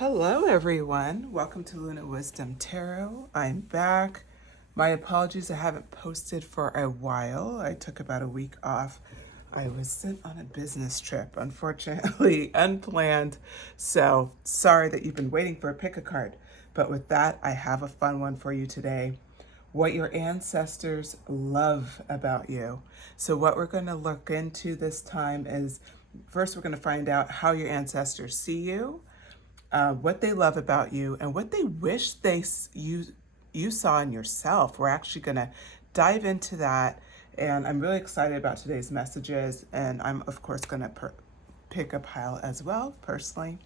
Hello, everyone. Welcome to Luna Wisdom Tarot. I'm back. My apologies, I haven't posted for a while. I took about a week off. I was sent on a business trip, unfortunately, unplanned. So sorry that you've been waiting for a pick a card. But with that, I have a fun one for you today. What your ancestors love about you. So what we're going to look into this time is first we're going to find out how your ancestors see you, what they love about you, and what they wish you saw in yourself. We're actually going to dive into that, and I'm really excited about today's messages, and I'm of course going to pick a pile as well, personally.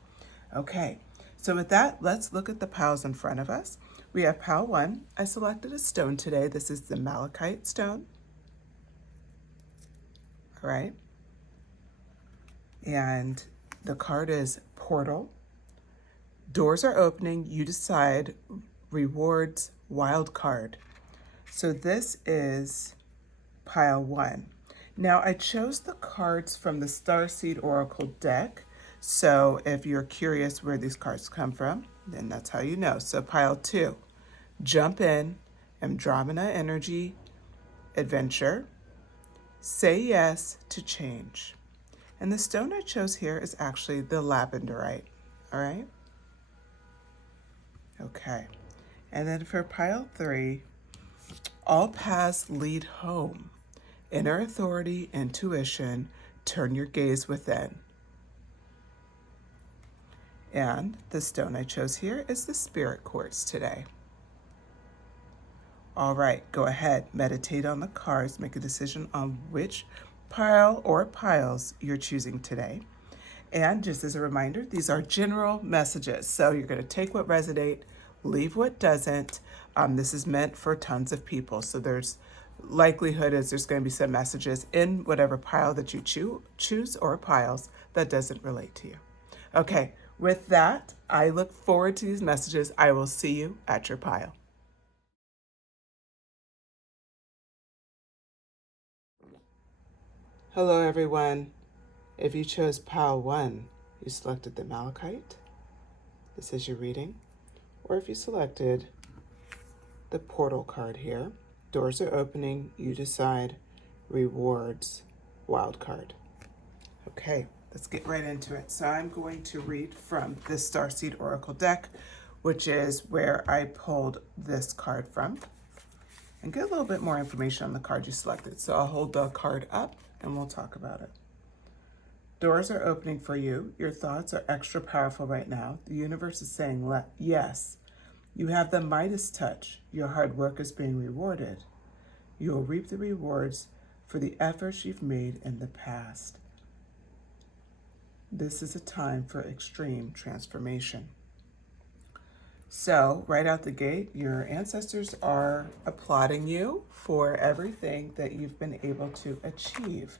Okay, so with that, let's look at the piles in front of us. We have pile 1. I selected a stone today. This is the malachite stone. All right, and the card is portal. Doors are opening, you decide, rewards, wild card. So this is pile 1. Now I chose the cards from the Starseed Oracle deck. So if you're curious where these cards come from, then that's how you know. So pile 2, jump in, Andromeda energy, adventure, say yes to change. And the stone I chose here is actually the labradorite, all right? Okay, and then for pile 3, all paths lead home. Inner authority, intuition, turn your gaze within. And the stone I chose here is the spirit quartz today. All right, go ahead, meditate on the cards, make a decision on which pile or piles you're choosing today. And just as a reminder, these are general messages. So you're going to take what resonates, leave what doesn't. This is meant for tons of people. So there's likelihood is there's going to be some messages in whatever pile that you choose or piles that doesn't relate to you. Okay, with that, I look forward to these messages. I will see you at your pile. Hello, everyone. If you chose pile 1, you selected the malachite. This is your reading. Or if you selected the portal card here, doors are opening, you decide, rewards, wild card. Okay, let's get right into it. So I'm going to read from the Starseed Oracle deck, which is where I pulled this card from, and get a little bit more information on the card you selected. So I'll hold the card up and we'll talk about it. Doors are opening for you. Your thoughts are extra powerful right now. The universe is saying yes. You have the Midas touch. Your hard work is being rewarded. You will reap the rewards for the efforts you've made in the past. This is a time for extreme transformation. So, right out the gate, your ancestors are applauding you for everything that you've been able to achieve.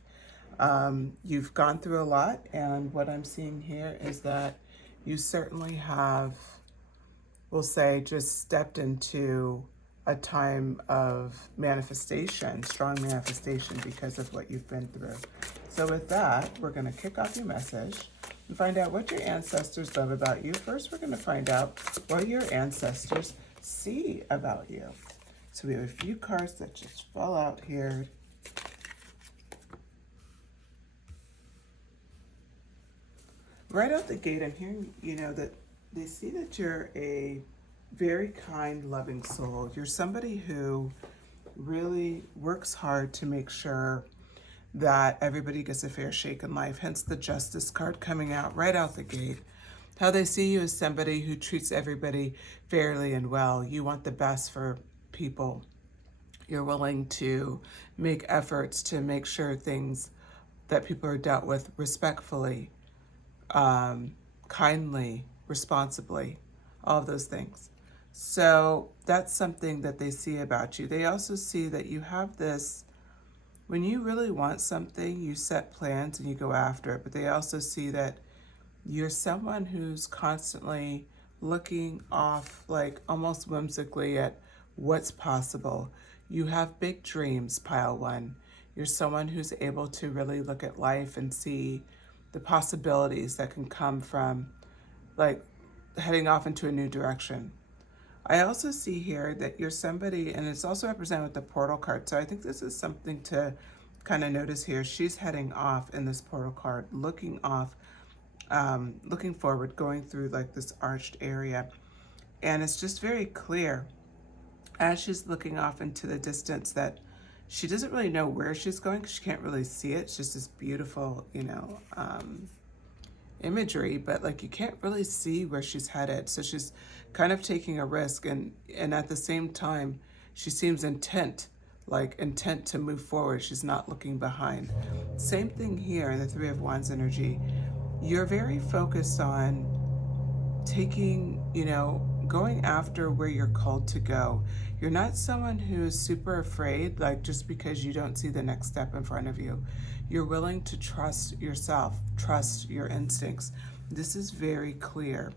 You've gone through a lot, and what I'm seeing here is that you certainly have, we'll say, just stepped into a time of manifestation, strong manifestation because of what you've been through. So with that, we're going to kick off your message and find out what your ancestors love about you. First, we're going to find out what your ancestors see about you. So we have a few cards that just fell out here. Right out the gate, I'm hearing, that they see that you're a very kind, loving soul. You're somebody who really works hard to make sure that everybody gets a fair shake in life, hence the Justice card coming out right out the gate. How they see you as somebody who treats everybody fairly and well. You want the best for people. You're willing to make efforts to make sure things that people are dealt with respectfully, kindly, responsibly, all of those things. So that's something that they see about you. They also see that you have this, when you really want something, you set plans and you go after it, but they also see that you're someone who's constantly looking off, like almost whimsically, at what's possible. You have big dreams, pile 1. You're someone who's able to really look at life and see the possibilities that can come from, like, heading off into a new direction. I also see here that you're somebody, and it's also represented with the portal card. So I think this is something to kind of notice here. She's heading off in this portal card, looking off, looking forward, going through like this arched area. And it's just very clear as she's looking off into the distance that she doesn't really know where she's going because she can't really see it. It's just this beautiful, imagery, but like you can't really see where she's headed. So she's kind of taking a risk, and at the same time she seems intent to move forward. She's not looking behind. Same thing here in the Three of Wands energy. You're very focused on taking, going after where you're called to go. You're not someone who's super afraid, like just because you don't see the next step in front of you. You're willing to trust yourself, trust your instincts. This is very clear.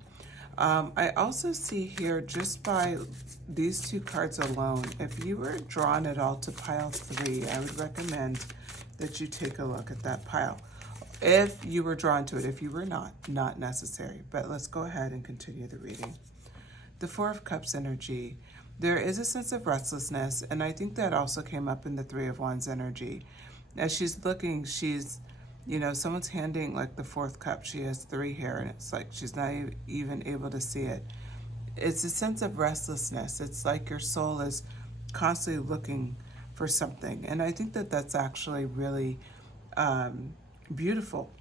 I also see here, just by these two cards alone, if you were drawn at all to pile 3, I would recommend that you take a look at that pile. If you were drawn to it, if you were not necessary. But let's go ahead and continue the reading. The Four of Cups energy. There is a sense of restlessness, and I think that also came up in the Three of Wands energy. As she's looking, she's, someone's handing like the fourth cup. She has 3 here, and it's like she's not even able to see it. It's a sense of restlessness. It's like your soul is constantly looking for something. And I think that that's actually really beautiful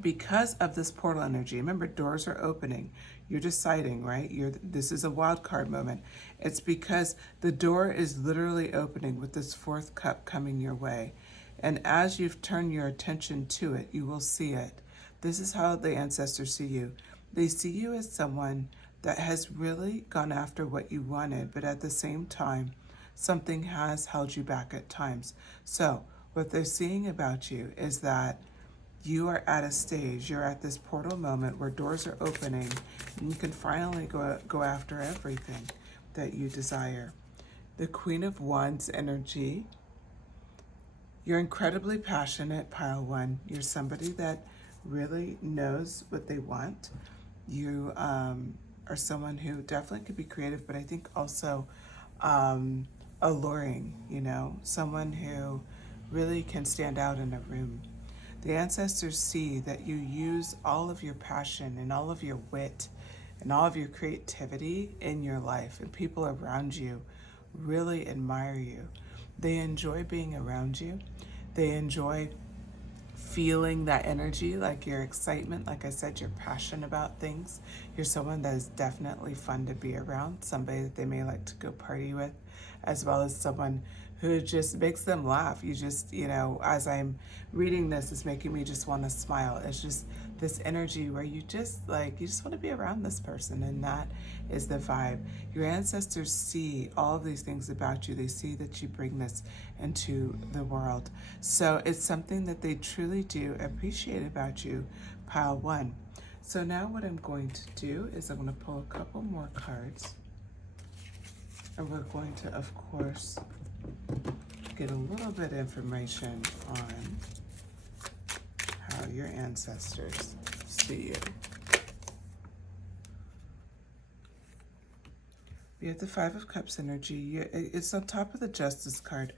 because of this portal energy. Remember, doors are opening. You're deciding, right? This is a wild card moment. It's because the door is literally opening with this fourth cup coming your way. And as you've turned your attention to it, you will see it. This is how the ancestors see you. They see you as someone that has really gone after what you wanted, but at the same time, something has held you back at times. So what they're seeing about you is that you are at a stage, you're at this portal moment where doors are opening and you can finally go after everything that you desire. The Queen of Wands energy. You're incredibly passionate, pile 1. You're somebody that really knows what they want. You are someone who definitely could be creative, but I think also alluring, someone who really can stand out in a room. The ancestors see that you use all of your passion and all of your wit and all of your creativity in your life, and people around you really admire you. They enjoy being around you. They enjoy feeling that energy, like your excitement. Like I said, you're passionate about things. You're someone that is definitely fun to be around, somebody that they may like to go party with, as well as someone who just makes them laugh. You just, as I'm reading this, it's making me just want to smile. It's just this energy where you just want to be around this person, and that is the vibe. Your ancestors see all of these things about you. They see that you bring this into the world. So it's something that they truly do appreciate about you, pile 1. So now what I'm going to do is I'm going to pull a couple more cards, and we're going to, of course, get a little bit of information on how your ancestors see you. We have the Five of Cups energy. It's on top of the Justice card.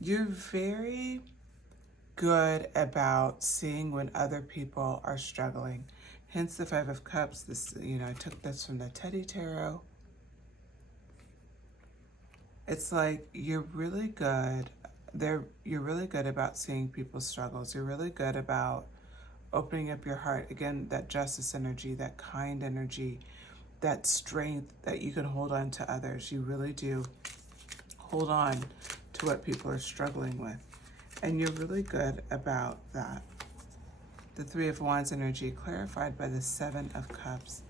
You're very good about seeing when other people are struggling. Hence the Five of Cups. This, I took this from the Teddy Tarot. It's like you're really good. You're really good about seeing people's struggles. You're really good about opening up your heart. Again, that justice energy, that kind energy, that strength that you can hold on to others. You really do hold on to what people are struggling with. And you're really good about that. The Three of Wands energy clarified by the Seven of Cups.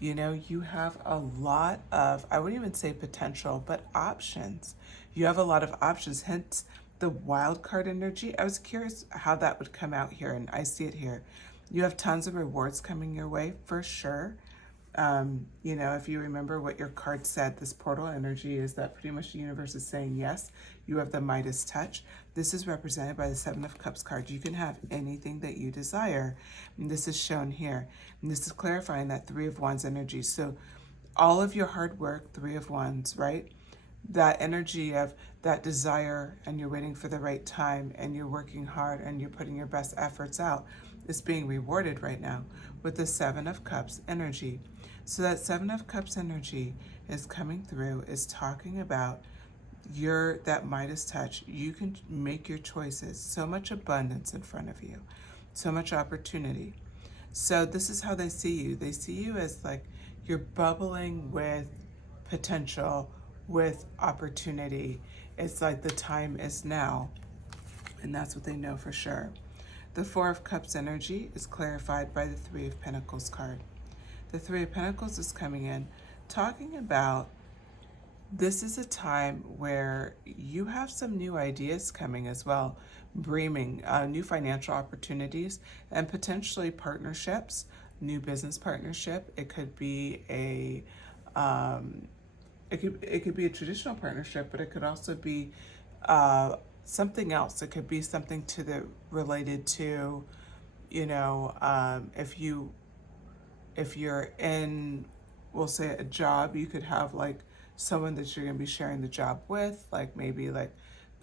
You have a lot of, I wouldn't even say potential, but options. You have a lot of options, hence the wild card energy. I was curious how that would come out here, and I see it here. You have tons of rewards coming your way, for sure. You know, if you remember what your card said, this portal energy is that pretty much the universe is saying, yes, you have the Midas touch. This is represented by the Seven of Cups card. You can have anything that you desire. And this is shown here. And this is clarifying that Three of Wands energy. So all of your hard work, Three of Wands, right? That energy of that desire, and you're waiting for the right time, and you're working hard, and you're putting your best efforts out, is being rewarded right now with the Seven of Cups energy. So that Seven of Cups energy is coming through, is talking about that Midas touch. You can make your choices. So much abundance in front of you, so much opportunity. So this is how they see you. They see you as like you're bubbling with potential, with opportunity. It's like the time is now, and that's what they know for sure. The Four of Cups energy is clarified by the Three of Pentacles card. The Three of Pentacles is coming in, talking about this is a time where you have some new ideas coming as well, breaming, new financial opportunities, and potentially partnerships, new business partnership. It could be it could be a traditional partnership, but it could also be something else. It could be something related to, you know, if you're in, we'll say, a job, you could have like someone that you're going to be sharing the job with, like maybe like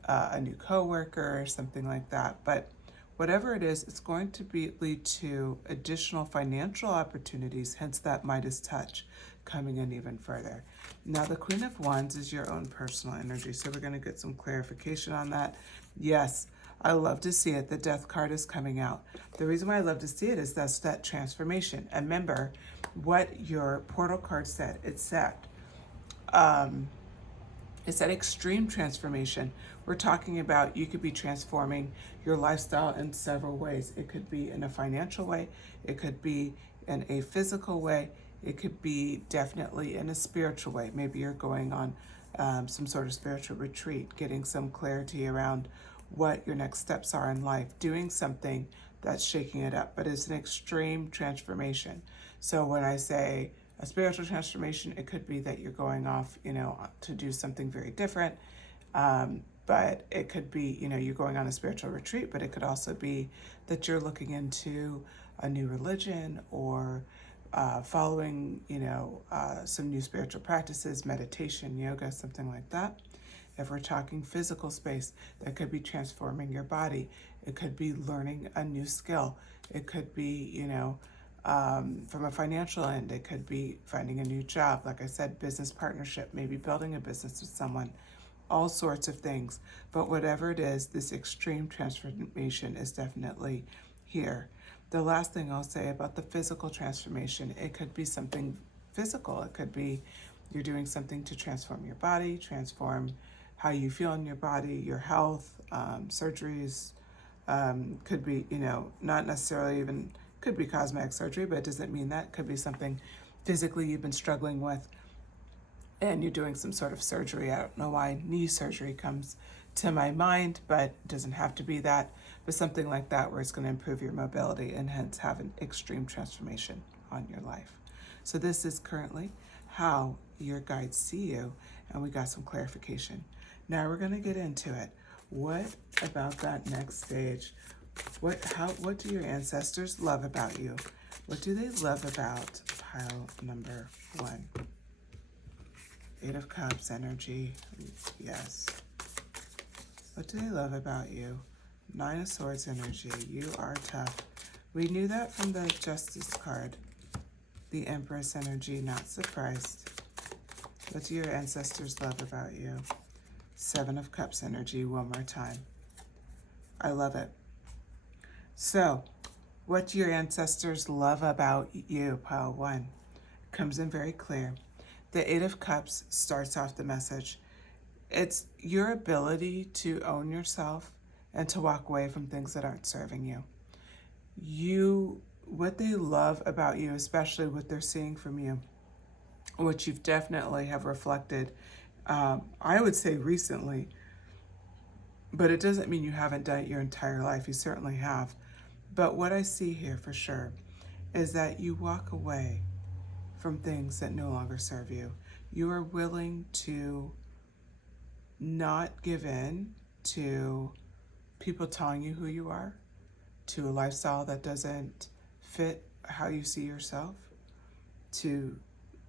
a new coworker or something like that. But whatever it is, it's going to lead to additional financial opportunities, hence that Midas touch coming in even further. Now, the Queen of Wands is your own personal energy, so we're going to get some clarification on that. Yes, I love to see it. The Death card is coming out. The reason why I love to see it is that's that transformation. And remember what your portal card said. It said, it's that extreme transformation. We're talking about you could be transforming your lifestyle in several ways. It could be in a financial way. It could be in a physical way. It could be definitely in a spiritual way. Maybe you're going on some sort of spiritual retreat, getting some clarity around what your next steps are in life, doing something that's shaking it up, but it's an extreme transformation. So when I say a spiritual transformation, it could be that you're going off, you know, to do something very different. But it could be, you know, you're going on a spiritual retreat, but it could also be that you're looking into a new religion or following, you know, some new spiritual practices, meditation, yoga, something like that. If we're talking physical space, that could be transforming your body. It could be learning a new skill. It could be, you know, from a financial end, it could be finding a new job. Like I said, business partnership, maybe building a business with someone, all sorts of things. But whatever it is, this extreme transformation is definitely here. The last thing I'll say about the physical transformation, it could be something physical. It could be you're doing something to transform your body, transform how you feel in your body, your health, surgeries, could be, you know, not necessarily even, could be cosmetic surgery, but it doesn't mean that. Could be something physically you've been struggling with and you're doing some sort of surgery. I don't know why knee surgery comes to my mind, but it doesn't have to be that, but something like that where it's going to improve your mobility and hence have an extreme transformation on your life. So this is currently how your guides see you, and we got some clarification. Now we're going to get into it. What about that next stage? What do your ancestors love about you? What do they love about pile number 1? Eight of Cups energy. Yes. What do they love about you? Nine of Swords energy. You are tough. We knew that from the Justice card. The Empress energy. Not surprised. What do your ancestors love about you? Seven of Cups energy. One more time. I love it. So, what do your ancestors love about you? Pile 1 comes in very clear. The Eight of Cups starts off the message. It's your ability to own yourself and to walk away from things that aren't serving you. What they love about you, especially what they're seeing from you, which you've definitely have reflected, I would say recently, but it doesn't mean you haven't done it your entire life. You certainly have. But what I see here for sure is that you walk away from things that no longer serve you. You are willing to not give in to people telling you who you are, to a lifestyle that doesn't fit how you see yourself, to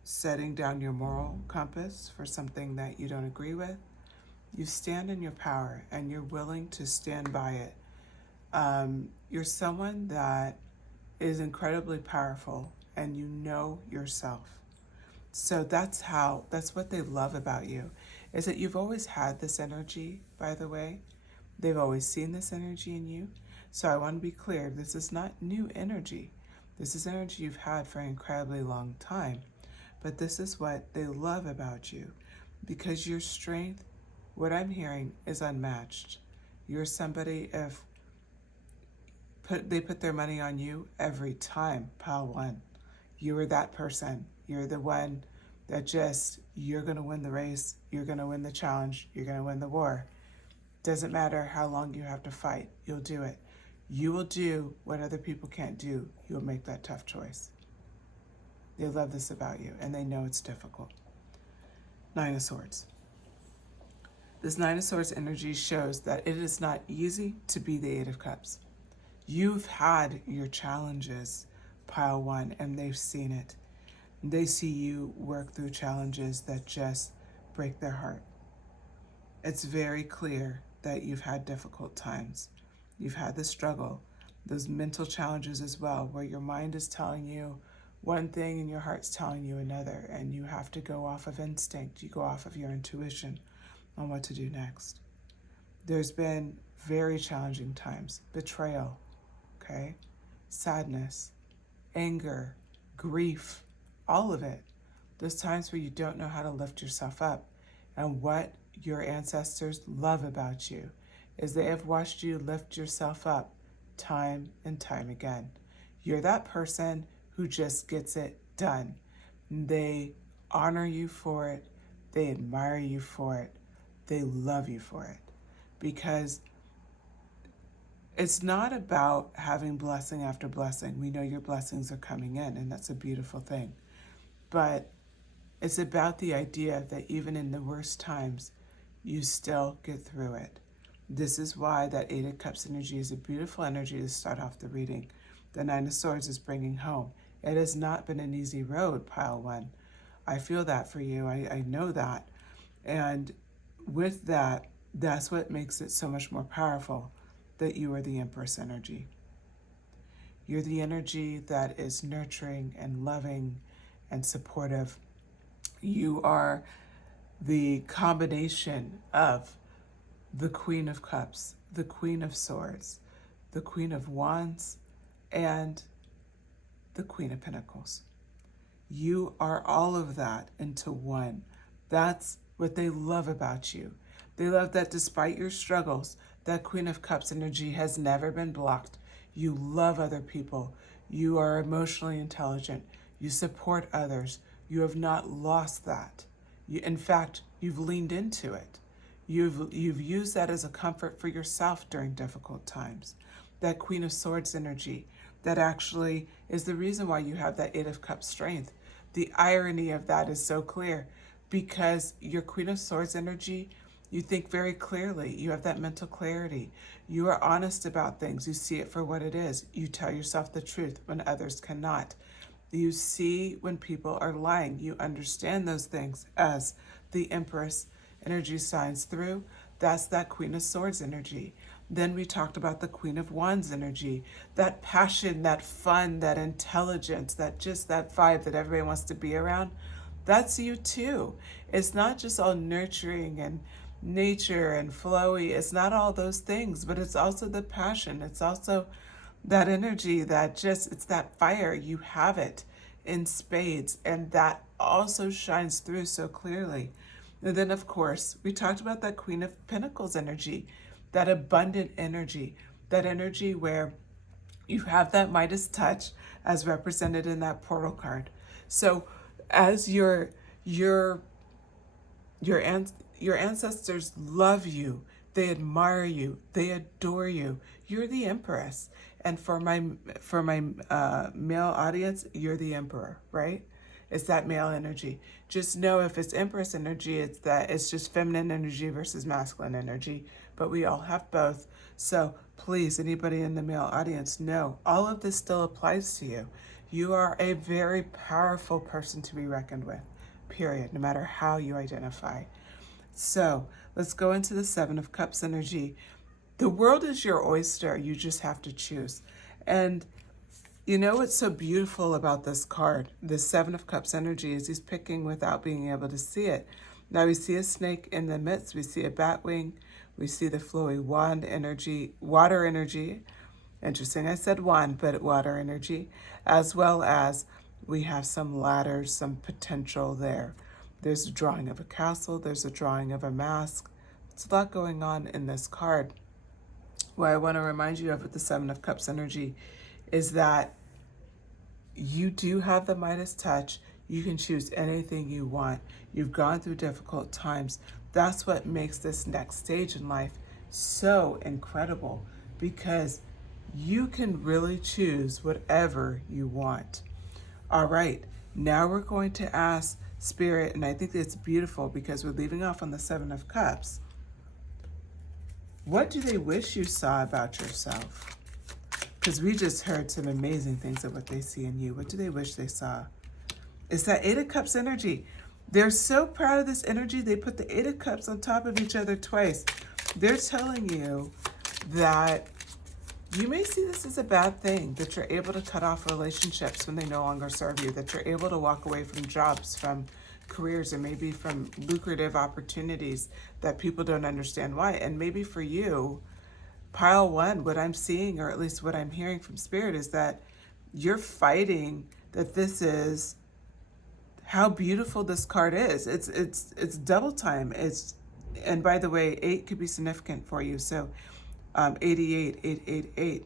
setting down your moral compass for something that you don't agree with. You stand in your power and you're willing to stand by it. You're someone that is incredibly powerful and you know yourself. So that's what they love about you, is that you've always had this energy, by the way. They've always seen this energy in you. So I want to be clear, this is not new energy. This is energy you've had for an incredibly long time. But this is what they love about you, because your strength, what I'm hearing, is unmatched. You're somebody, if they put their money on you every time, pile one. You are that person. You're the one that you're going to win the race. You're going to win the challenge. You're going to win the war. Doesn't matter how long you have to fight. You'll do it. You will do what other people can't do. You'll make that tough choice. They love this about you, and they know it's difficult. Nine of Swords. This Nine of Swords energy shows that it is not easy to be the Eight of Cups. You've had your challenges, pile one, and they've seen it. They see you work through challenges that just break their heart. It's very clear that you've had difficult times. You've had the struggle, those mental challenges as well, where your mind is telling you one thing and your heart's telling you another, and you have to go off of instinct. You go off of your intuition on what to do next. There's been very challenging times, betrayal, okay? Sadness, anger, grief, all of it. Those times where you don't know how to lift yourself up. And what your ancestors love about you is they have watched you lift yourself up time and time again. You're that person who just gets it done. They honor you for it. They admire you for it. They love you for it. Because it's not about having blessing after blessing. We know your blessings are coming in, and that's a beautiful thing. But it's about the idea that even in the worst times, you still get through it. This is why that Eight of Cups energy is a beautiful energy to start off the reading. The Nine of Swords is bringing home. It has not been an easy road, pile one. I feel that for you. I know that. And with that, that's what makes it so much more powerful, that you are the Empress energy. You're the energy that is nurturing and loving and supportive. You are the combination of the Queen of Cups, the Queen of Swords, the Queen of Wands, and the Queen of Pentacles. You are all of that into one. That's what they love about you. They love that despite your struggles, that Queen of Cups energy has never been blocked. You love other people. You are emotionally intelligent. You support others. You have not lost that. In fact, you've leaned into it. You've used that as a comfort for yourself during difficult times. That Queen of Swords energy, that actually is the reason why you have that Eight of Cups strength. The irony of that is so clear, because your Queen of Swords energy, you think very clearly. You have that mental clarity. You are honest about things. You see it for what it is. You tell yourself the truth when others cannot. You see when people are lying. You understand those things as the Empress energy shines through. That's that Queen of Swords energy. Then we talked about the Queen of Wands energy, that passion, that fun, that intelligence, that vibe that everybody wants to be around. That's you too. It's not just all nurturing and nature and flowy. It's not all those things, but it's also the passion. It's also that energy that it's that fire. You have it in spades, and that also shines through so clearly. And then, of course, we talked about that Queen of Pentacles energy, that abundant energy, that energy where you have that Midas touch as represented in that portal card. So as your ancestors love you, they admire you, they adore you. You're the Empress. And for my male audience, you're the Emperor, right? it's that male energy. Just know if it's Empress energy, it's just feminine energy versus masculine energy, but we all have both. So please, anybody in the male audience, know all of this still applies to you. You are a very powerful person to be reckoned with, period, no matter how you identify. So let's go into the Seven of Cups energy. The world is your oyster. You just have to choose. And you know what's so beautiful about this card, the Seven of Cups energy, is he's picking without being able to see it. Now we see a snake in the midst. We see a bat wing. We see the flowy wand energy, water energy. Interesting, I said wand, but water energy. As well as we have some ladders, some potential there. There's a drawing of a castle. There's a drawing of a mask. There's a lot going on in this card. What I want to remind you of with the Seven of Cups energy is that you do have the Midas touch. You can choose anything you want. You've gone through difficult times. That's what makes this next stage in life so incredible, because you can really choose whatever you want. All right, now we're going to ask Spirit, and I think it's beautiful because we're leaving off on the Seven of Cups. What do they wish you saw about yourself? Because we just heard some amazing things of what they see in you. What do they wish they saw? It's that Eight of Cups energy. They're so proud of this energy, they put the Eight of Cups on top of each other twice. They're telling you that you may see this as a bad thing, that you're able to cut off relationships when they no longer serve you, that you're able to walk away from jobs, from careers, or maybe from lucrative opportunities that people don't understand why. And maybe for you, pile one, what I'm seeing, or at least what I'm hearing from Spirit, is that you're fighting that this is how beautiful this card is. It's double time. And by the way, 8 could be significant for you. So 88, 888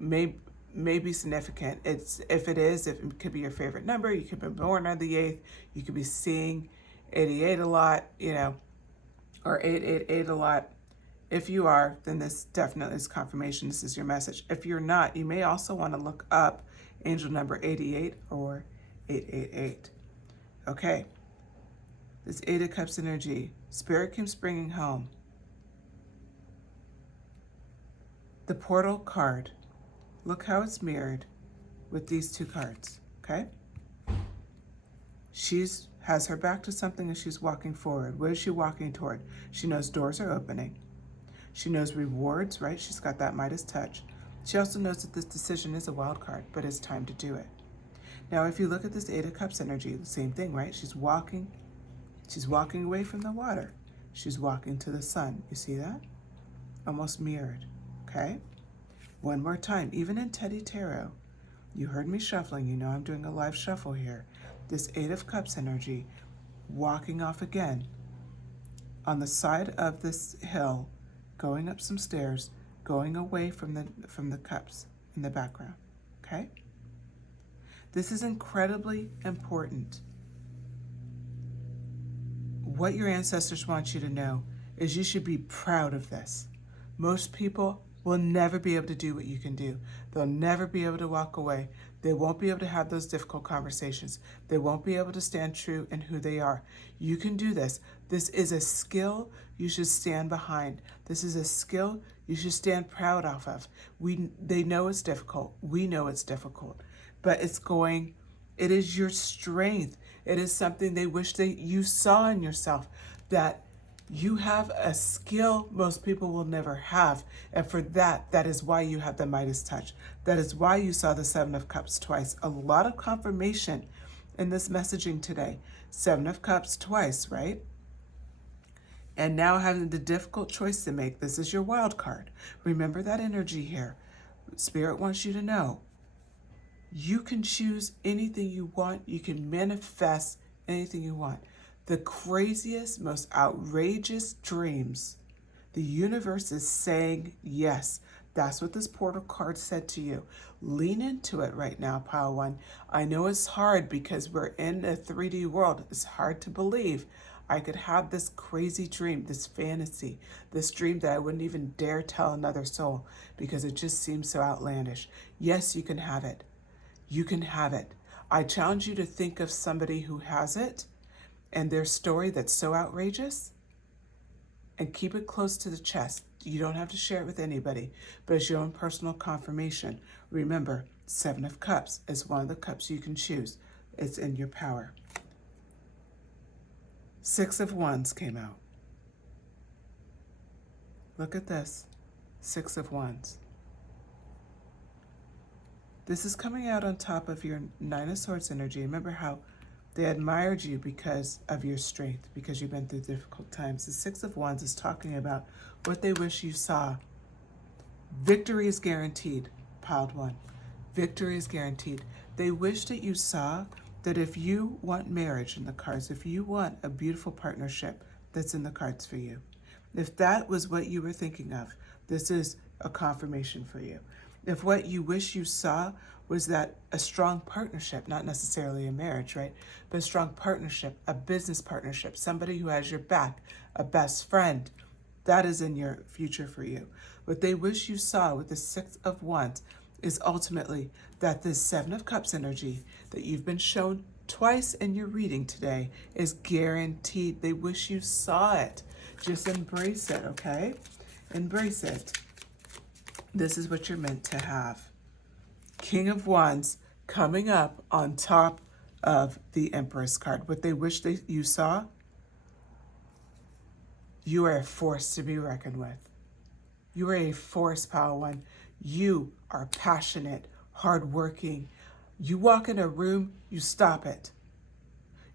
may be significant. If it could be your favorite number. You could be born on the 8th. You could be seeing 88 a lot, or 888 a lot. If you are, then this definitely is confirmation. This is your message. If you're not, you may also want to look up angel number 88 or 888. Okay. This Eight of Cups energy. Spirit keeps bringing home the portal card. Look how it's mirrored with these two cards. Okay. She's has her back to something and she's walking forward. What is she walking toward? She knows doors are opening. She knows rewards, right? She's got that Midas touch. She also knows that this decision is a wild card, but it's time to do it. Now, if you look at this Eight of Cups energy, the same thing, right? She's walking away from the water. She's walking to the sun. You see that? Almost mirrored, okay? One more time, even in Teddy Tarot, you heard me shuffling. You know I'm doing a live shuffle here. This Eight of Cups energy, walking off again on the side of this hill, going up some stairs, going away from the cups in the background, okay? This is incredibly important. What your ancestors want you to know is you should be proud of this. Most people will never be able to do what you can do. They'll never be able to walk away. They won't be able to have those difficult conversations. They won't be able to stand true in who they are. You can do this. This is a skill you should stand behind. This is a skill you should stand proud off of. They know it's difficult. We know it's difficult. But it is your strength. It is something they wish you saw in yourself, that you have a skill most people will never have. And for that is why you have the Midas touch. That is why you saw the Seven of Cups twice. A lot of confirmation in this messaging today. Seven of Cups twice, right? And now having the difficult choice to make. This is your wild card. Remember that energy here. Spirit wants you to know you can choose anything you want. You can manifest anything you want. The craziest, most outrageous dreams, the universe is saying yes. That's what this portal card said to you. Lean into it right now, Pile One. I know it's hard because we're in a 3D world. It's hard to believe I could have this crazy dream, this fantasy, this dream that I wouldn't even dare tell another soul because it just seems so outlandish. Yes, you can have it. You can have it. I challenge you to think of somebody who has it and their story that's so outrageous, and keep it close to the chest. You don't have to share it with anybody, but it's your own personal confirmation. Remember, 7 of Cups is one of the cups you can choose. It's in your power. 6 of Wands came out. Look at this. 6 of Wands. This is coming out on top of your 9 of Swords energy. Remember how they admired you because of your strength, because you've been through difficult times. The 6 of Wands is talking about what they wish you saw. Victory is guaranteed, piled 1. Victory is guaranteed. They wish that you saw that if you want marriage in the cards, if you want a beautiful partnership that's in the cards for you, if that was what you were thinking of, this is a confirmation for you. If what you wish you saw was that a strong partnership, not necessarily a marriage, right? But a strong partnership, a business partnership, somebody who has your back, a best friend, that is in your future for you. What they wish you saw with the 6 of Wands is ultimately that this 7 of Cups energy that you've been shown twice in your reading today is guaranteed. They wish you saw it. Just embrace it, okay? Embrace it. This is what you're meant to have. King of Wands coming up on top of the Empress card. What they wish you saw, you are a force to be reckoned with. You are a force, Power One. You are passionate, hardworking. You walk in a room, you stop it.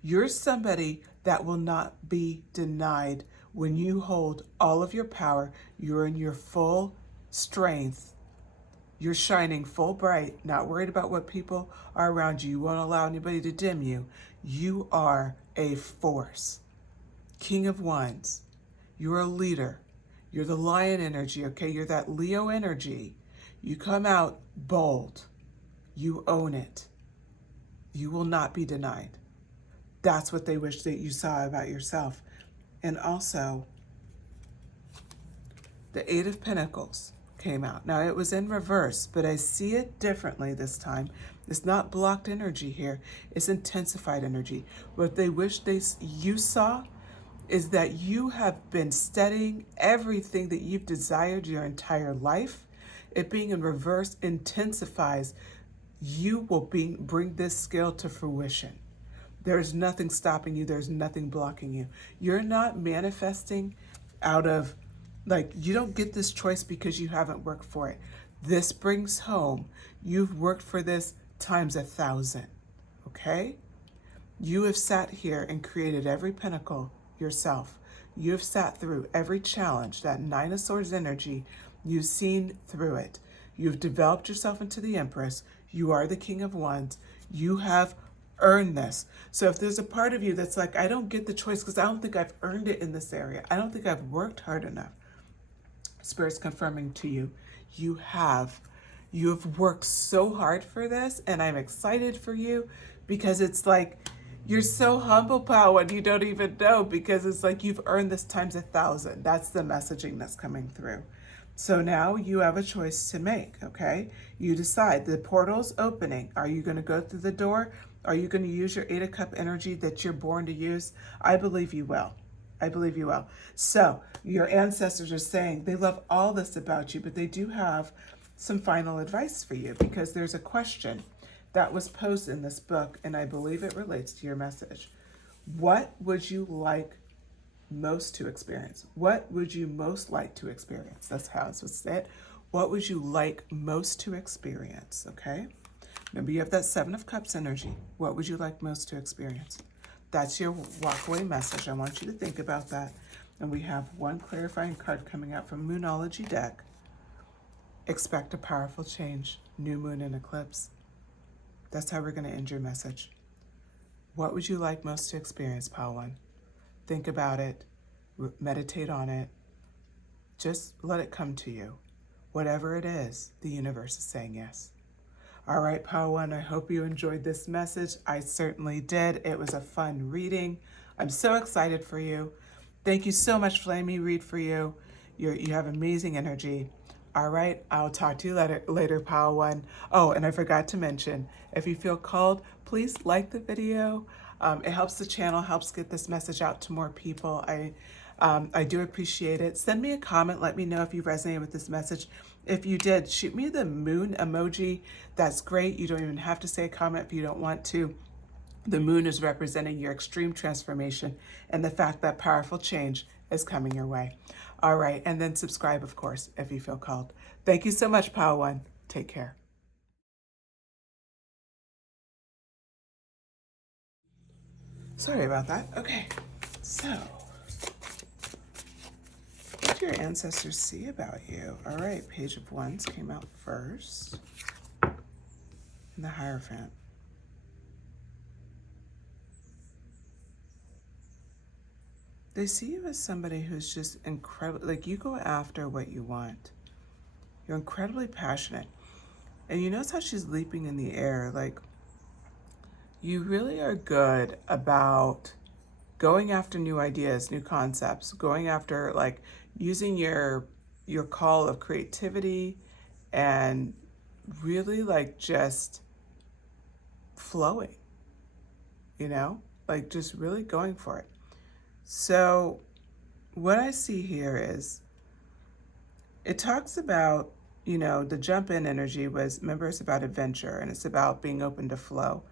You're somebody that will not be denied when you hold all of your power. You're in your full strength. You're shining full bright, not worried about what people are around you. You won't allow anybody to dim you. You are a force. King of Wands. You're a leader. You're the lion energy, okay? You're that Leo energy. You come out bold. You own it. You will not be denied. That's what they wish that you saw about yourself. And also, the 8 of Pentacles came out. Now, it was in reverse, but I see it differently this time. It's not blocked energy here. It's intensified energy. What they wish you saw is that you have been studying everything that you've desired your entire life. It being in reverse intensifies. You will bring this skill to fruition. There's nothing stopping you. There's nothing blocking you. You're not manifesting out of, like, you don't get this choice because you haven't worked for it. This brings home. You've worked for this times 1,000, okay? You have sat here and created every pinnacle yourself. You have sat through every challenge, that 9 of Swords energy. You've seen through it. You've developed yourself into the Empress. You are the King of Wands. You have earned this. So if there's a part of you that's like, I don't get the choice because I don't think I've earned it in this area. I don't think I've worked hard enough. Spirit's confirming to you, you have worked so hard for this, and I'm excited for you because it's like, you're so humble, Power, and you don't even know, because it's like you've earned this times 1,000. That's the messaging that's coming through. So now you have a choice to make, okay? You decide. The portal's opening. Are you going to go through the door? Are you going to use your 8 of Cup energy that you're born to use? I believe you will. I believe you will. So your ancestors are saying they love all this about you, but they do have some final advice for you, because there's a question that was posed in this book, and I believe it relates to your message. What would you like most to experience? What would you most like to experience? That's how it's said. What would you like most to experience? Okay. Remember, you have that 7 of Cups energy. What would you like most to experience? That's your walkaway message. I want you to think about that. And we have one clarifying card coming out from Moonology deck. Expect a powerful change. New moon and eclipse. That's how we're going to end your message. What would you like most to experience, Pal One? Think about it. Meditate on it. Just let it come to you. Whatever it is, the universe is saying yes. All right, Pal One, I hope you enjoyed this message. I certainly did. It was a fun reading. I'm so excited for you. Thank you so much for letting me read for you. You have amazing energy. All right, I'll talk to you later, Pile One. Oh, and I forgot to mention, if you feel called, please like the video. It helps the channel, helps get this message out to more people. I do appreciate it. Send me a comment. Let me know if you resonated with this message. If you did, shoot me the moon emoji. That's great. You don't even have to say a comment if you don't want to. The moon is representing your extreme transformation and the fact that powerful change is coming your way. All right, and then subscribe, of course, if you feel called. Thank you so much, Pile One. Take care. Sorry about that. Okay, so what do your ancestors see about you? All right, Page of Wands came out first, and the Hierophant. They see you as somebody who's just incredible, like you go after what you want. You're incredibly passionate. And you notice how she's leaping in the air. Like, you really are good about going after new ideas, new concepts, going after, like, using your call of creativity and really, like, just flowing, you know? Like, just really going for it. So what I see here is, it talks about, you know, the jump in energy was, remember, it's about adventure and it's about being open to flow.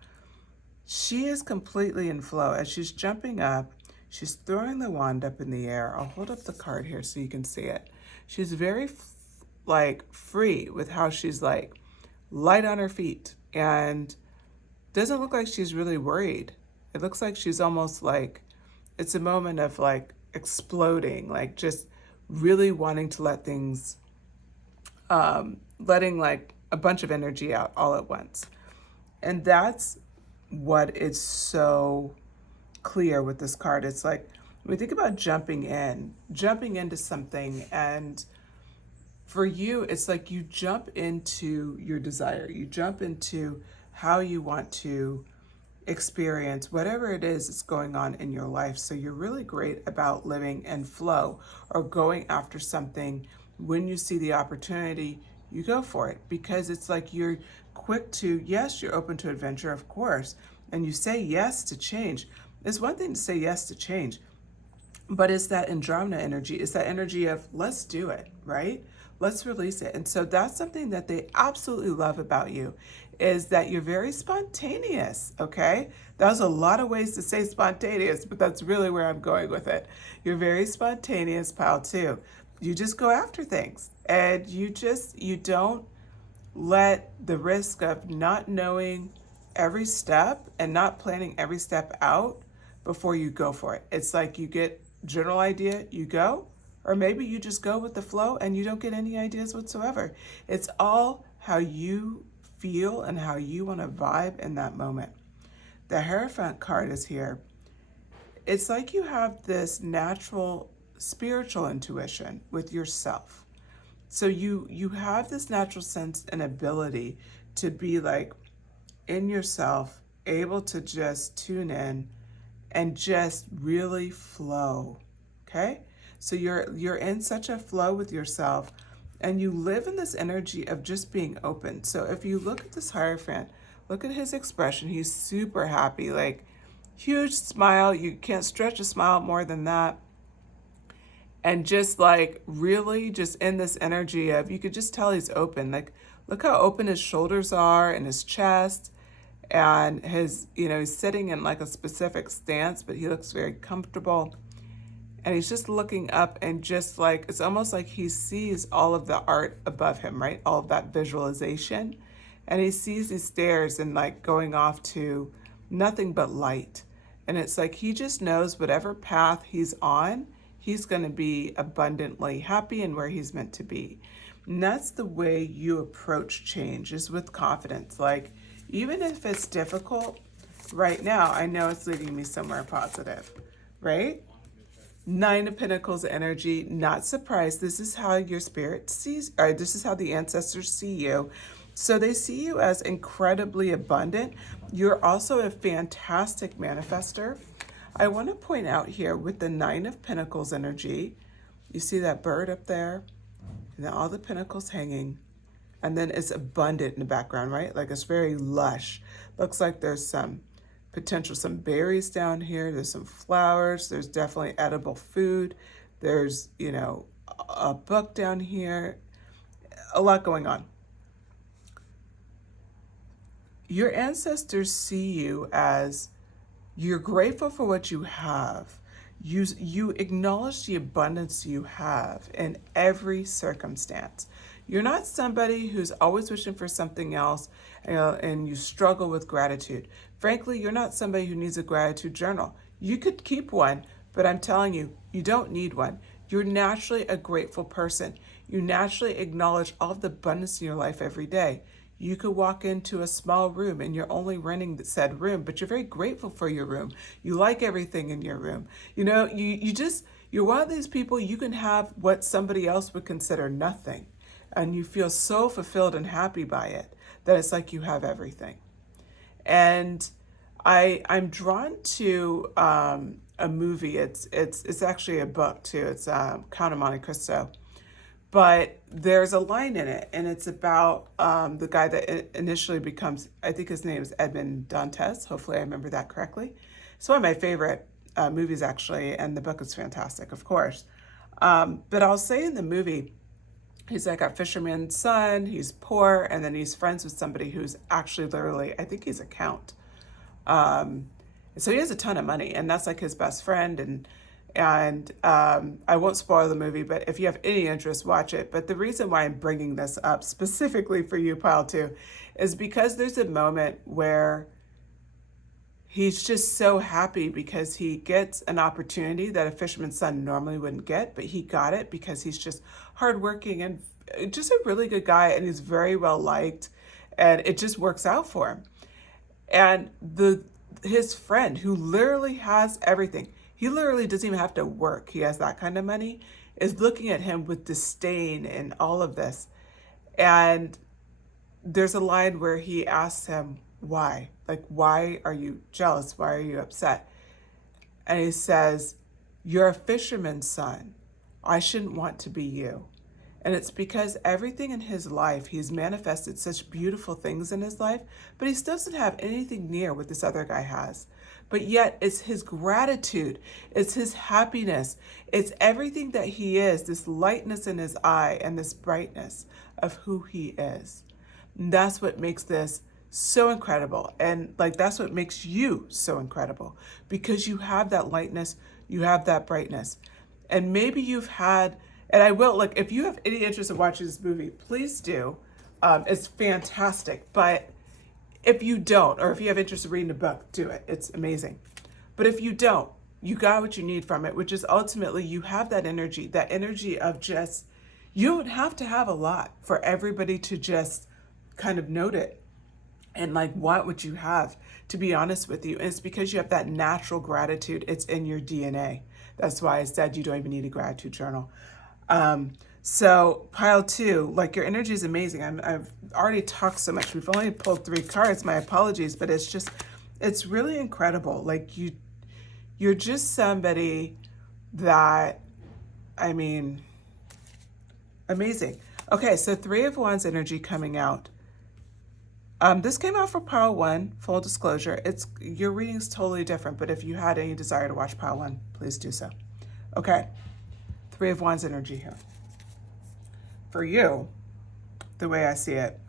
She is completely in flow. As she's jumping up, she's throwing the wand up in the air. I'll hold up the card here so you can see it. She's very like free with how she's like light on her feet and doesn't look like she's really worried. It looks like she's almost like, it's a moment of like exploding, like just really wanting to let things, letting like a bunch of energy out all at once. And that's what is so clear with this card. It's like, when we think about jumping into something, and for you, it's like you jump into your desire. You jump into how you want to experience whatever it is that's going on in your life. So you're really great about living in flow or going after something. When you see the opportunity, you go for it, because it's like you're quick to, yes, you're open to adventure, of course, and you say yes to change. It's one thing to say yes to change, but it's that Andromeda energy. It's that energy of let's do it, right? Let's release it. And so that's something that they absolutely love about you, is that you're very spontaneous, okay? That was a lot of ways to say spontaneous, but that's really where I'm going with it. You're very spontaneous, Pile Two. You just go after things, and you don't let the risk of not knowing every step and not planning every step out before you go for it. It's like you get general idea, you go, or maybe you just go with the flow and you don't get any ideas whatsoever. It's all how you feel and how you want to vibe in that moment. The Hierophant card is here. It's like you have this natural spiritual intuition with yourself. So you have this natural sense and ability to be like in yourself, able to just tune in and just really flow, okay? So you're in such a flow with yourself, and you live in this energy of just being open. So if you look at this Hierophant, look at his expression. He's super happy, like huge smile. You can't stretch a smile more than that. And just like really just in this energy of, you could just tell he's open. Like, look how open his shoulders are and his chest, and his, you know, he's sitting in like a specific stance, but he looks very comfortable. And he's just looking up, and just like, it's almost like he sees all of the art above him, right? All of that visualization. And he sees these stairs and like going off to nothing but light. And it's like, he just knows whatever path he's on, he's going to be abundantly happy and where he's meant to be. And that's the way you approach change, is with confidence. Like, even if it's difficult right now, I know it's leading me somewhere positive, right? Nine of Pentacles energy, not surprised. This is how your spirit sees, or this is how the ancestors see you. So they see you as incredibly abundant. You're also a fantastic manifester. I want to point out here with the Nine of Pentacles energy, you see that bird up there? and then all the pentacles hanging, and then it's abundant in the background, right? Like it's very lush. Looks like there's some potential, some berries down here. There's some flowers. There's definitely edible food. There's, you know, a book down here. A lot going on. Your ancestors see you as you're grateful for what you have. You acknowledge the abundance you have in every circumstance. You're not somebody who's always wishing for something else, and you struggle with gratitude. Frankly, you're not somebody who needs a gratitude journal. You could keep one, but I'm telling you, you don't need one. You're naturally a grateful person. You naturally acknowledge all of the abundance in your life every day. You could walk into a small room and you're only renting said room, but you're very grateful for your room. You like everything in your room. You know, you're one of these people, you can have what somebody else would consider nothing, and you feel so fulfilled and happy by it that it's like you have everything. And I'm drawn to a movie. It's actually a book too. It's Count of Monte Cristo. But there's a line in it, and it's about the guy that initially becomes, I think his name is Edmond Dantes. Hopefully I remember that correctly. It's one of my favorite movies, actually, and the book is fantastic, of course. But I'll say in the movie, he's like a fisherman's son, he's poor, and then he's friends with somebody who's actually literally, I think he's a count. So he has a ton of money, and that's like his best friend, and I won't spoil the movie, but if you have any interest, watch it. But the reason why I'm bringing this up specifically for you, Pile 2, is because there's a moment where he's just so happy because he gets an opportunity that a fisherman's son normally wouldn't get, but he got it because he's just hardworking and just a really good guy, and he's very well liked, and it just works out for him. And his friend, who literally has everything, he literally doesn't even have to work, he has that kind of money, is looking at him with disdain and all of this. And there's a line where he asks him, why? Like, why are you jealous? Why are you upset? And he says, you're a fisherman's son. I shouldn't want to be you. And it's because everything in his life, he's manifested such beautiful things in his life, but he still doesn't have anything near what this other guy has. But yet it's his gratitude, it's his happiness, it's everything that he is, this lightness in his eye and this brightness of who he is. And that's what makes this so incredible. And like, that's what makes you so incredible, because you have that lightness, you have that brightness. And maybe you've had, and I will, like, if you have any interest in watching this movie, please do. It's fantastic. But if you don't, or if you have interest in reading the book, do it. It's amazing. But if you don't, you got what you need from it, which is ultimately you have that energy of just, you don't have to have a lot for everybody to just kind of note it and like want what you have, to be honest with you. And it's because you have that natural gratitude. It's in your DNA. That's why I said you don't even need a gratitude journal. So Pile 2, like, your energy is amazing. I've already talked so much. We've only pulled 3 cards. My apologies, but it's really incredible. Like, you're just somebody that, I mean, amazing. Okay, so 3 of Wands energy coming out. This came out for Pile 1, full disclosure. Your reading is totally different, but if you had any desire to watch Pile 1, please do so. Okay, 3 of Wands energy here. For you, the way I see it,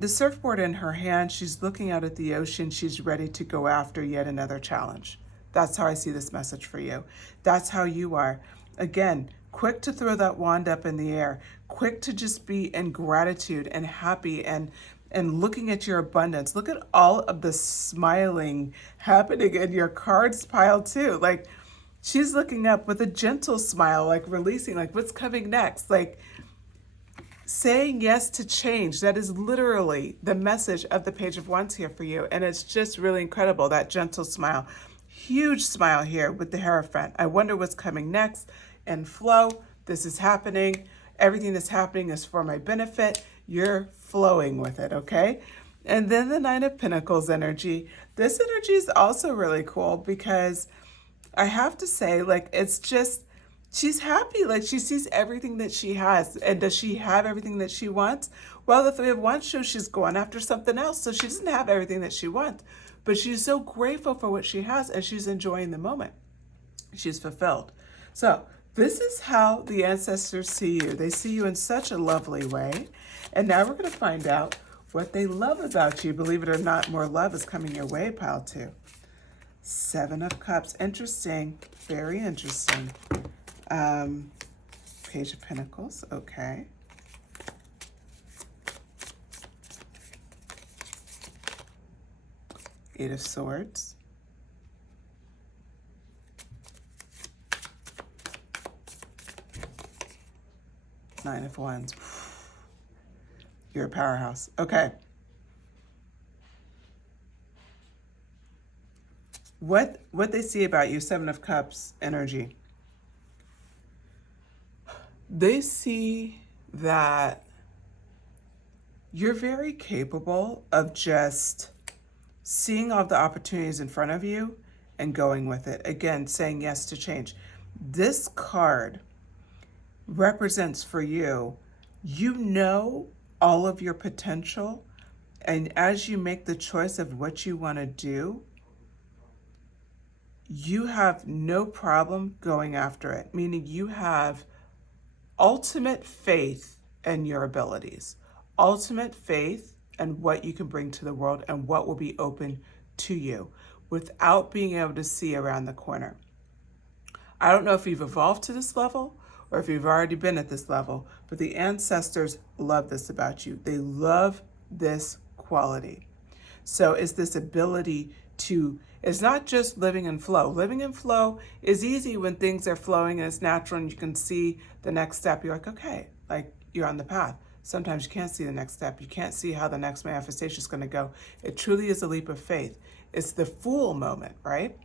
the surfboard in her hand, she's looking out at the ocean, she's ready to go after yet another challenge. That's how I see this message for you. That's how you are. Again, quick to throw that wand up in the air, quick to just be in gratitude and happy and looking at your abundance. Look at all of the smiling happening in your cards pile too. Like, she's looking up with a gentle smile, like releasing, like what's coming next, like saying yes to change. That is literally the message of the Page of Wands here for you. And it's just really incredible, that gentle smile. Huge smile here with the Hierophant. I wonder what's coming next. And flow, this is happening. Everything that's happening is for my benefit. You're flowing with it, okay? And then the Nine of Pentacles energy. This energy is also really cool because I have to say, like, it's just, she's happy. Like she sees everything that she has. And does she have everything that she wants? Well, the Three of Wands shows she's going after something else. So she doesn't have everything that she wants. But she's so grateful for what she has and she's enjoying the moment. She's fulfilled. So this is how the ancestors see you. They see you in such a lovely way. And now we're going to find out what they love about you. Believe it or not, more love is coming your way, pile two. Seven of Cups. Interesting. Very interesting. Page of Pentacles. Okay. Eight of Swords. Nine of Wands. You're a powerhouse. Okay. What they see about you, Seven of Cups energy. They see that you're very capable of just seeing all the opportunities in front of you and going with it. Again, saying yes to change. This card represents for you, you know all of your potential, and as you make the choice of what you want to do, you have no problem going after it, meaning you have ultimate faith in your abilities, ultimate faith in what you can bring to the world and what will be open to you without being able to see around the corner. I don't know if you've evolved to this level or if you've already been at this level, but the ancestors love this about you. They love this quality. So it's this ability to, it's not just living in flow. Living in flow is easy when things are flowing and it's natural and you can see the next step. You're like, okay, like you're on the path. Sometimes you can't see the next step. You can't see how the next manifestation is going to go. It truly is a leap of faith. It's the fool moment, right?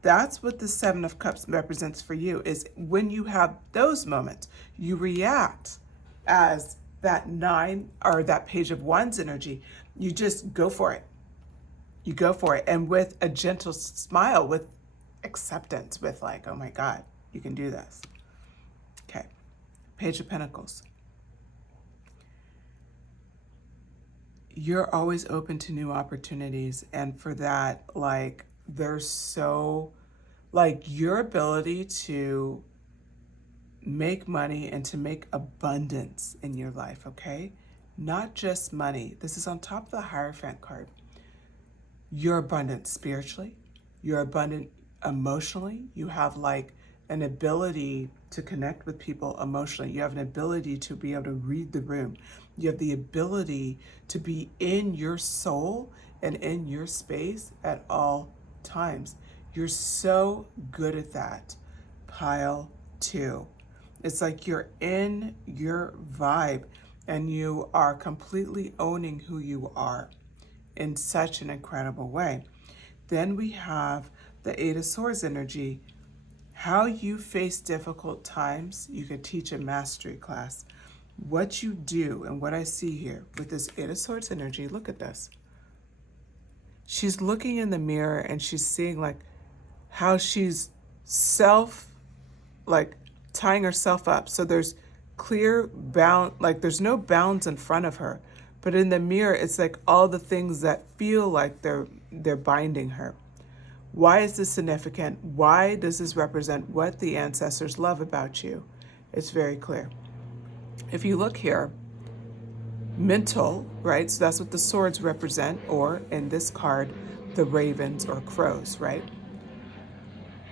That's what the Seven of Cups represents for you, is when you have those moments, you react as that nine or that Page of Wands energy. You just go for it. You go for it. And with a gentle smile, with acceptance, with like, oh my God, you can do this. Okay. Page of Pentacles. You're always open to new opportunities. And for that, like, there's so, like, your ability to make money and to make abundance in your life, okay? Not just money. This is on top of the Hierophant card. You're abundant spiritually. You're abundant emotionally. You have like an ability to connect with people emotionally. You have an ability to be able to read the room. You have the ability to be in your soul and in your space at all times. You're so good at that. Pile two. It's like you're in your vibe and you are completely owning who you are in such an incredible way. Then we have the Eight of Swords energy. How you face difficult times, you could teach a mastery class. What you do and what I see here with this Eight of Swords energy, look at this. She's looking in the mirror and she's seeing like how she's like tying herself up. So there's clear bound, like there's no bounds in front of her. But in the mirror, it's like all the things that feel like they're binding her. Why is this significant? Why does this represent what the ancestors love about you? It's very clear. If you look here, mental, right? So that's what the swords represent, or in this card, the ravens or crows, right?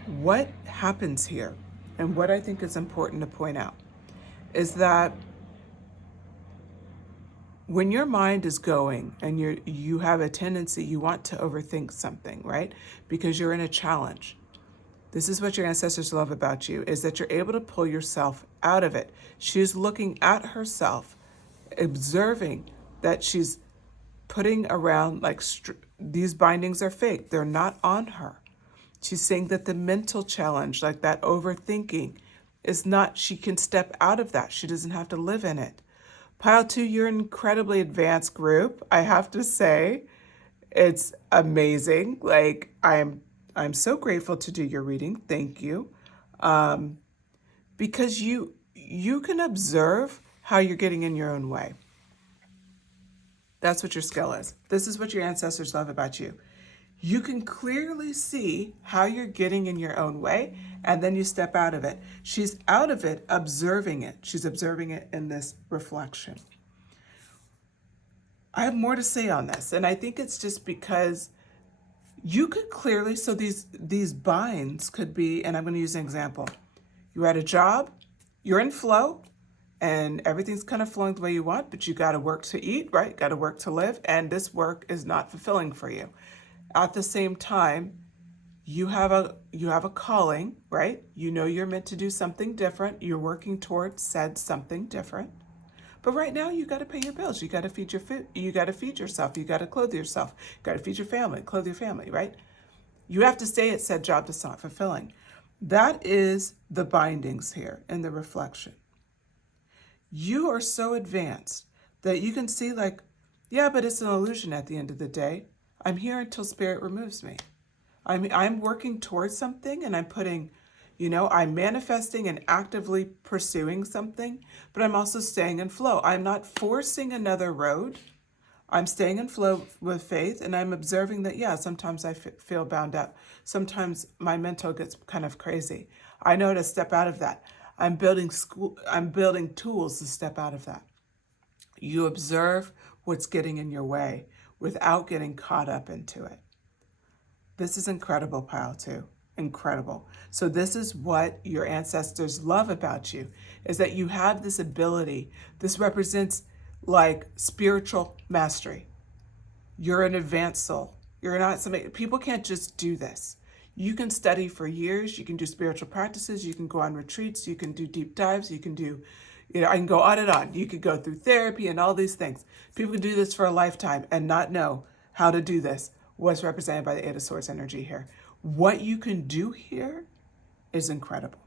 What happens here, and what I think is important to point out, is that when your mind is going and you have a tendency, you want to overthink something, right? Because you're in a challenge. This is what your ancestors love about you, is that you're able to pull yourself out of it. She's looking at herself, observing that she's putting around like these bindings are fake. They're not on her. She's saying that the mental challenge, like that overthinking, is not, she can step out of that. She doesn't have to live in it. Pile two, you're an incredibly advanced group. I have to say, it's amazing. Like, I'm so grateful to do your reading. Thank you. because you can observe how you're getting in your own way. That's what your skill is. This is what your ancestors love about you. You can clearly see how you're getting in your own way, and then you step out of it. She's out of it, observing it. She's observing it in this reflection. I have more to say on this, and I think it's just because you could clearly, so these binds could be, and I'm going to use an example. You're at a job, you're in flow, and everything's kind of flowing the way you want, but you got to work to eat, right? Got to work to live, and this work is not fulfilling for you. At the same time, you have a calling, right? You know you're meant to do something different. You're working towards said something different. But right now, you got to pay your bills. You got to feed your food. You got to feed yourself. You got to clothe yourself. You got to feed your family, clothe your family, right? You have to stay at said job that's not fulfilling. That is the bindings here in the reflection. You are so advanced that you can see like, yeah, but it's an illusion at the end of the day. I'm here until spirit removes me. I'm working towards something, and I'm putting, I'm manifesting and actively pursuing something, but I'm also staying in flow. I'm not forcing another road. I'm staying in flow with faith, and I'm observing that, yeah, sometimes I feel bound up. Sometimes my mental gets kind of crazy. I know to step out of that. I'm building tools to step out of that. You observe what's getting in your way without getting caught up into it. This is incredible, pile 2. Incredible. So this is what your ancestors love about you, is that you have this ability. This represents like spiritual mastery. You're an advanced soul. You're not somebody, people can't just do this. You can study for years. You can do spiritual practices. You can go on retreats. You can do deep dives. You can do, I can go on and on. You could go through therapy and all these things. People can do this for a lifetime and not know how to do this. What's represented by the Eight of Swords energy here. What you can do here is incredible.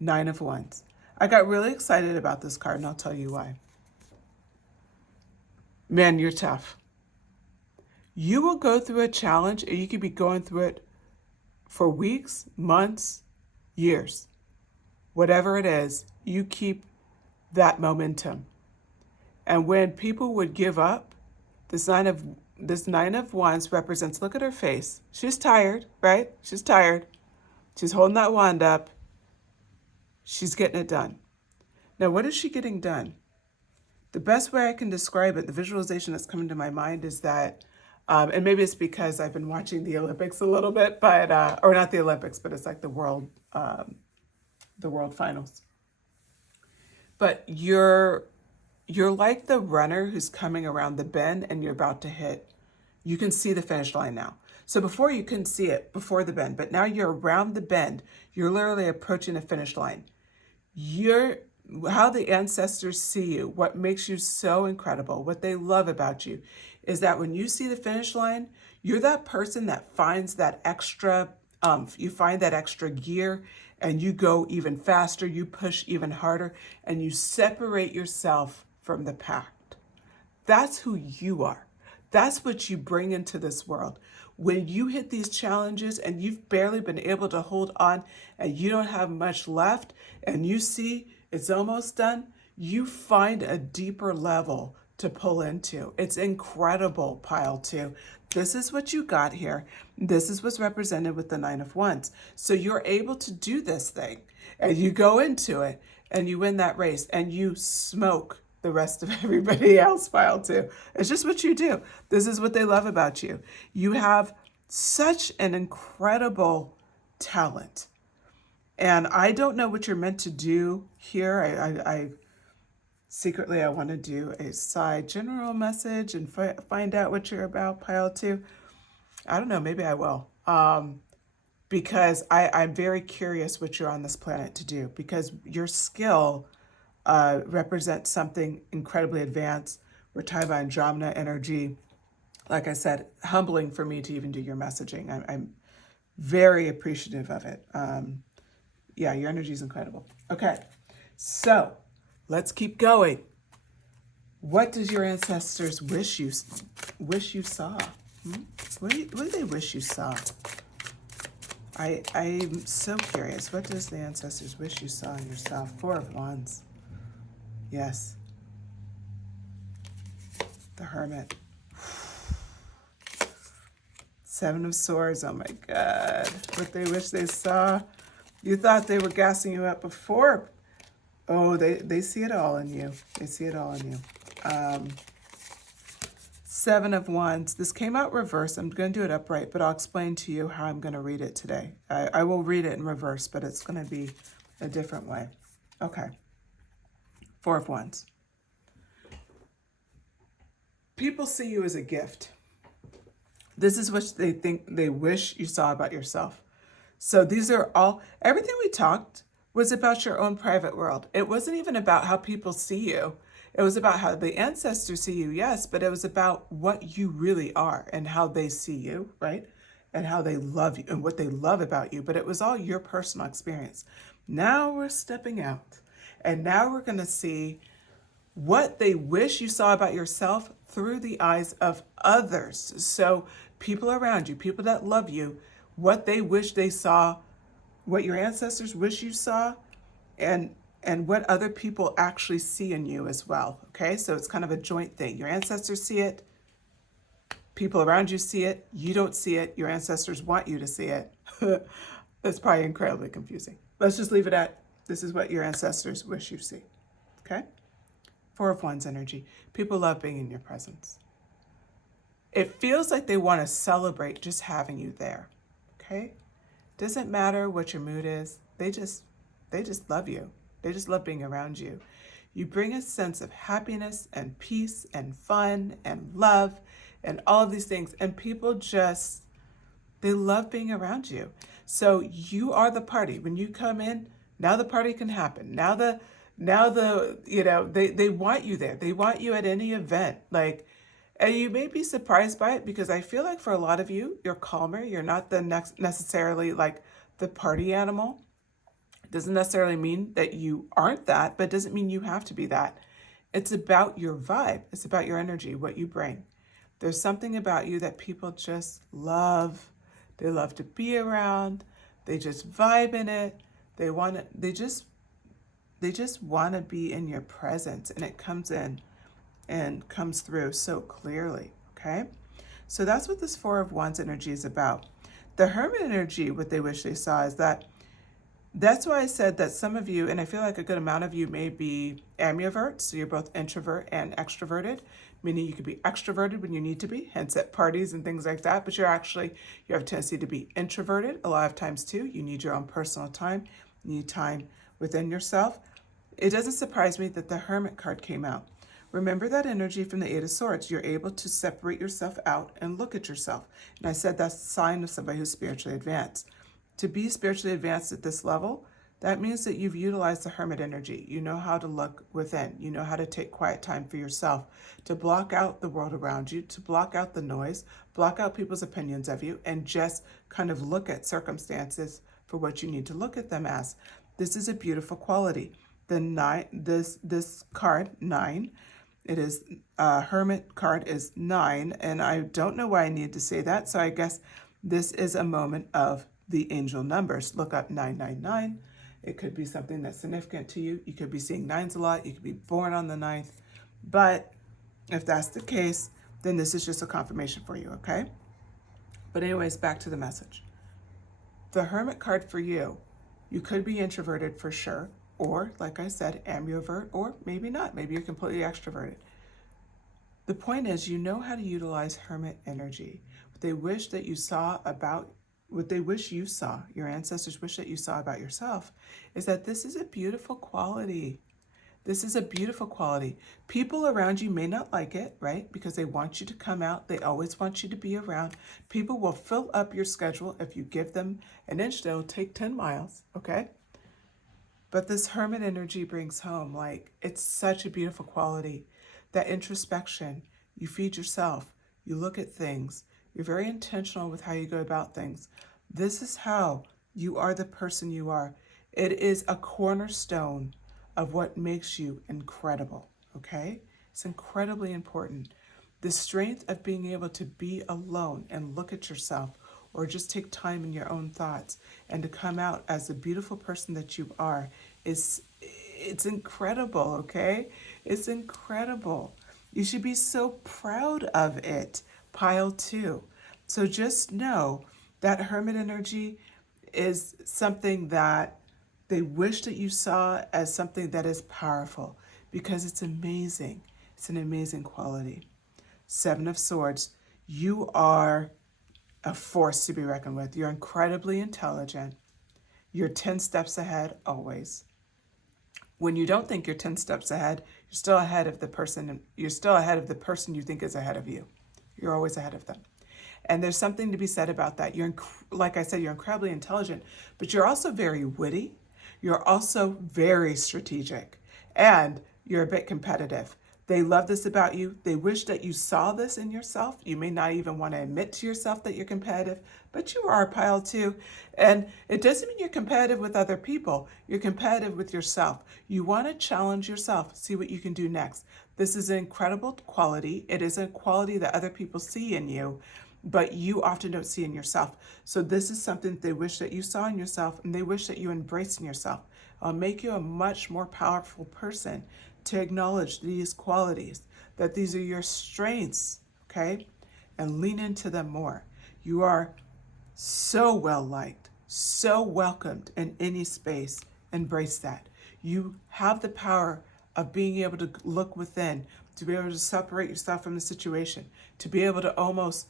9 of Wands. I got really excited about this card, and I'll tell you why. Man, you're tough. You will go through a challenge, and you could be going through it for weeks, months, years. Whatever it is, you keep that momentum. And when people would give up, this Nine of Wands represents, look at her face. She's tired, right? She's tired. She's holding that wand up. She's getting it done. Now, what is she getting done? The best way I can describe it, the visualization that's coming to my mind is that, and maybe it's because I've been watching the Olympics a little bit, but, or not the Olympics, but it's like the world finals. But you're like the runner who's coming around the bend and you're about to hit. You can see the finish line now. So before you couldn't see it before the bend, but now you're around the bend. You're literally approaching the finish line. How the ancestors see you, what makes you so incredible, what they love about you, is that when you see the finish line, you're that person that finds that extra you find that extra gear and you go even faster, you push even harder, and you separate yourself from the pack. That's who you are. That's what you bring into this world. When you hit these challenges and you've barely been able to hold on and you don't have much left and you see it's almost done, you find a deeper level to pull into. It's incredible, pile 2. This is what you got here. This is what's represented with the Nine of Wands. So you're able to do this thing and you go into it and you win that race and you smoke the rest of everybody else, pile 2. It's just what you do. This is what they love about you. You have such an incredible talent. And I don't know what you're meant to do here. I secretly, I want to do a side general message and find out what you're about, pile 2. I don't know, maybe I will. Because I'm very curious what you're on this planet to do, because your skill represents something incredibly advanced. We're talking about Andromeda energy. Like I said, humbling for me to even do your messaging. I'm very appreciative of it. Yeah, your energy is incredible. Okay, so let's keep going. What does your ancestors wish you saw? What do they wish you saw? I'm so curious. What does the ancestors wish you saw in yourself? Four of Wands. Yes. The Hermit. Seven of Swords. Oh my God. What they wish they saw. You thought they were gassing you up before. Oh, they see it all in you. They see it all in you. Seven of Wands. This came out reverse. I'm going to do it upright, but I'll explain to you how I'm going to read it today. I will read it in reverse, but it's going to be a different way. Okay. Four of Wands. People see you as a gift. This is what they wish you saw about yourself. So these are all, everything we talked was about your own private world. It wasn't even about how people see you. It was about how the ancestors see you, yes, but it was about what you really are and how they see you, right? And how they love you and what they love about you. But it was all your personal experience. Now we're stepping out. And now we're going to see what they wish you saw about yourself through the eyes of others. So people around you, people that love you, what they wish they saw, what your ancestors wish you saw, and what other people actually see in you as well. Okay, so it's kind of a joint thing. Your ancestors see it, people around you see it, you don't see it, your ancestors want you to see it. That's probably incredibly confusing. Let's just leave it at, this is what your ancestors wish you see. Okay? Four of Wands energy. People love being in your presence. It feels like they want to celebrate just having you there. Okay? Doesn't matter what your mood is. They just love you. They just love being around you. You bring a sense of happiness and peace and fun and love and all of these things. And people just, they love being around you. So you are the party. When you come in, now the party can happen. Now the they want you there. They want you at any event. Like, and you may be surprised by it because I feel like for a lot of you, you're calmer. You're not the next necessarily like the party animal. It doesn't necessarily mean that you aren't that, but it doesn't mean you have to be that. It's about your vibe. It's about your energy, what you bring. There's something about you that people just love. They love to be around. They just vibe in it. They just want to be in your presence, and it comes in and comes through so clearly, okay? So that's what this Four of Wands energy is about. The Hermit energy, what they wish they saw is that's why I said that some of you, and I feel like a good amount of you may be ambiverts, so you're both introvert and extroverted, meaning you could be extroverted when you need to be, hence at parties and things like that, but you have a tendency to be introverted a lot of times too. You need your own personal time, you need time within yourself. It doesn't surprise me that the Hermit card came out. Remember that energy from the Eight of Swords. You're able to separate yourself out and look at yourself. And I said that's a sign of somebody who's spiritually advanced. To be spiritually advanced at this level, that means that you've utilized the Hermit energy. You know how to look within. You know how to take quiet time for yourself, to block out the world around you, to block out the noise, block out people's opinions of you, and just kind of look at circumstances for what you need to look at them as. This is a beautiful quality. This card, 9, it is Hermit card is 9, and I don't know why I need to say that, so I guess this is a moment of the angel numbers. Look up 999. It could be something that's significant to you. You could be seeing 9s a lot. You could be born on the 9th. But if that's the case, then this is just a confirmation for you, okay? But anyways, back to the message. The Hermit card for you, you could be introverted for sure, or like I said, ambivert, or maybe not. Maybe you're completely extroverted. The point is, you know how to utilize Hermit energy. What they wish that you saw about what they wish you saw, your ancestors wish that you saw about yourself, is that this is a beautiful quality. This is a beautiful quality. People around you may not like it, right? Because they want you to come out. They always want you to be around. People will fill up your schedule. If you give them an inch, they'll take 10 miles, okay? But this Hermit energy brings home, like, it's such a beautiful quality. That introspection, you feed yourself, you look at things, you're very intentional with how you go about things. This is how you are the person you are. It is a cornerstone of what makes you incredible, okay? It's incredibly important. The strength of being able to be alone and look at yourself or just take time in your own thoughts and to come out as the beautiful person that you are it's incredible, okay? It's incredible. You should be so proud of it. Pile 2. So just know that hermit energy is something that they wish that you saw as something that is powerful because it's amazing. It's an amazing quality. 7 of Swords, you are a force to be reckoned with. You're incredibly intelligent. You're 10 steps ahead always. When you don't think you're 10 steps ahead, you're still ahead of the person you think is ahead of you. You're always ahead of them. And there's something to be said about that. Like I said, you're incredibly intelligent, but you're also very witty. You're also very strategic, and you're a bit competitive. They love this about you. They wish that you saw this in yourself. You may not even want to admit to yourself that you're competitive, but you are pile 2. And it doesn't mean you're competitive with other people. You're competitive with yourself. You want to challenge yourself, see what you can do next. This is an incredible quality. It is a quality that other people see in you, but you often don't see in yourself. So this is something that they wish that you saw in yourself, and they wish that you embraced in yourself. It'll make you a much more powerful person to acknowledge these qualities, that these are your strengths, okay? And lean into them more. You are so well liked, so welcomed in any space. Embrace that. You have the power of being able to look within, to be able to separate yourself from the situation, to be able to almost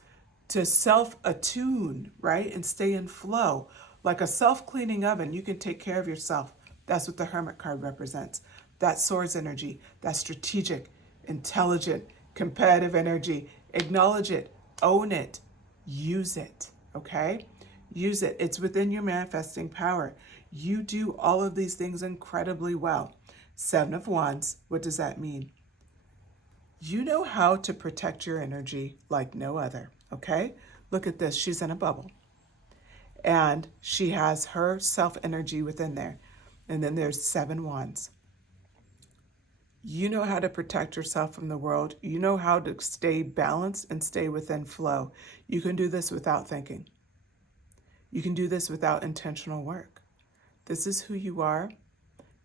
to self-attune, right? And stay in flow. Like a self-cleaning oven, you can take care of yourself. That's what the Hermit card represents. That Swords energy, that strategic, intelligent, competitive energy. Acknowledge it, own it, use it, okay? Use it. It's within your manifesting power. You do all of these things incredibly well. 7 of Wands, what does that mean? You know how to protect your energy like no other, okay? Look at this. She's in a bubble. And she has her self energy within there. And then there's 7 Wands. You know how to protect yourself from the world. You know how to stay balanced and stay within flow. You can do this without thinking. You can do this without intentional work. This is who you are.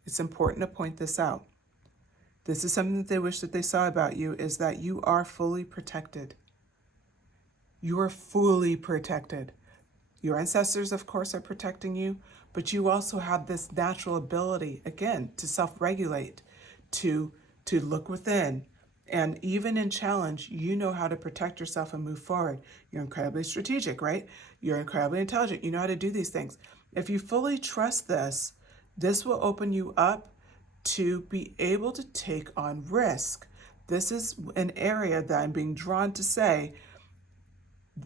It's important to point this out. This is something that they wish that they saw about you, is that you are fully protected. You are fully protected. Your ancestors, of course, are protecting you, but you also have this natural ability, again, to self-regulate, to look within. And even in challenge, you know how to protect yourself and move forward. You're incredibly strategic, right? You're incredibly intelligent. You know how to do these things. If you fully trust this, this will open you up to be able to take on risk. This is an area that I'm being drawn to say,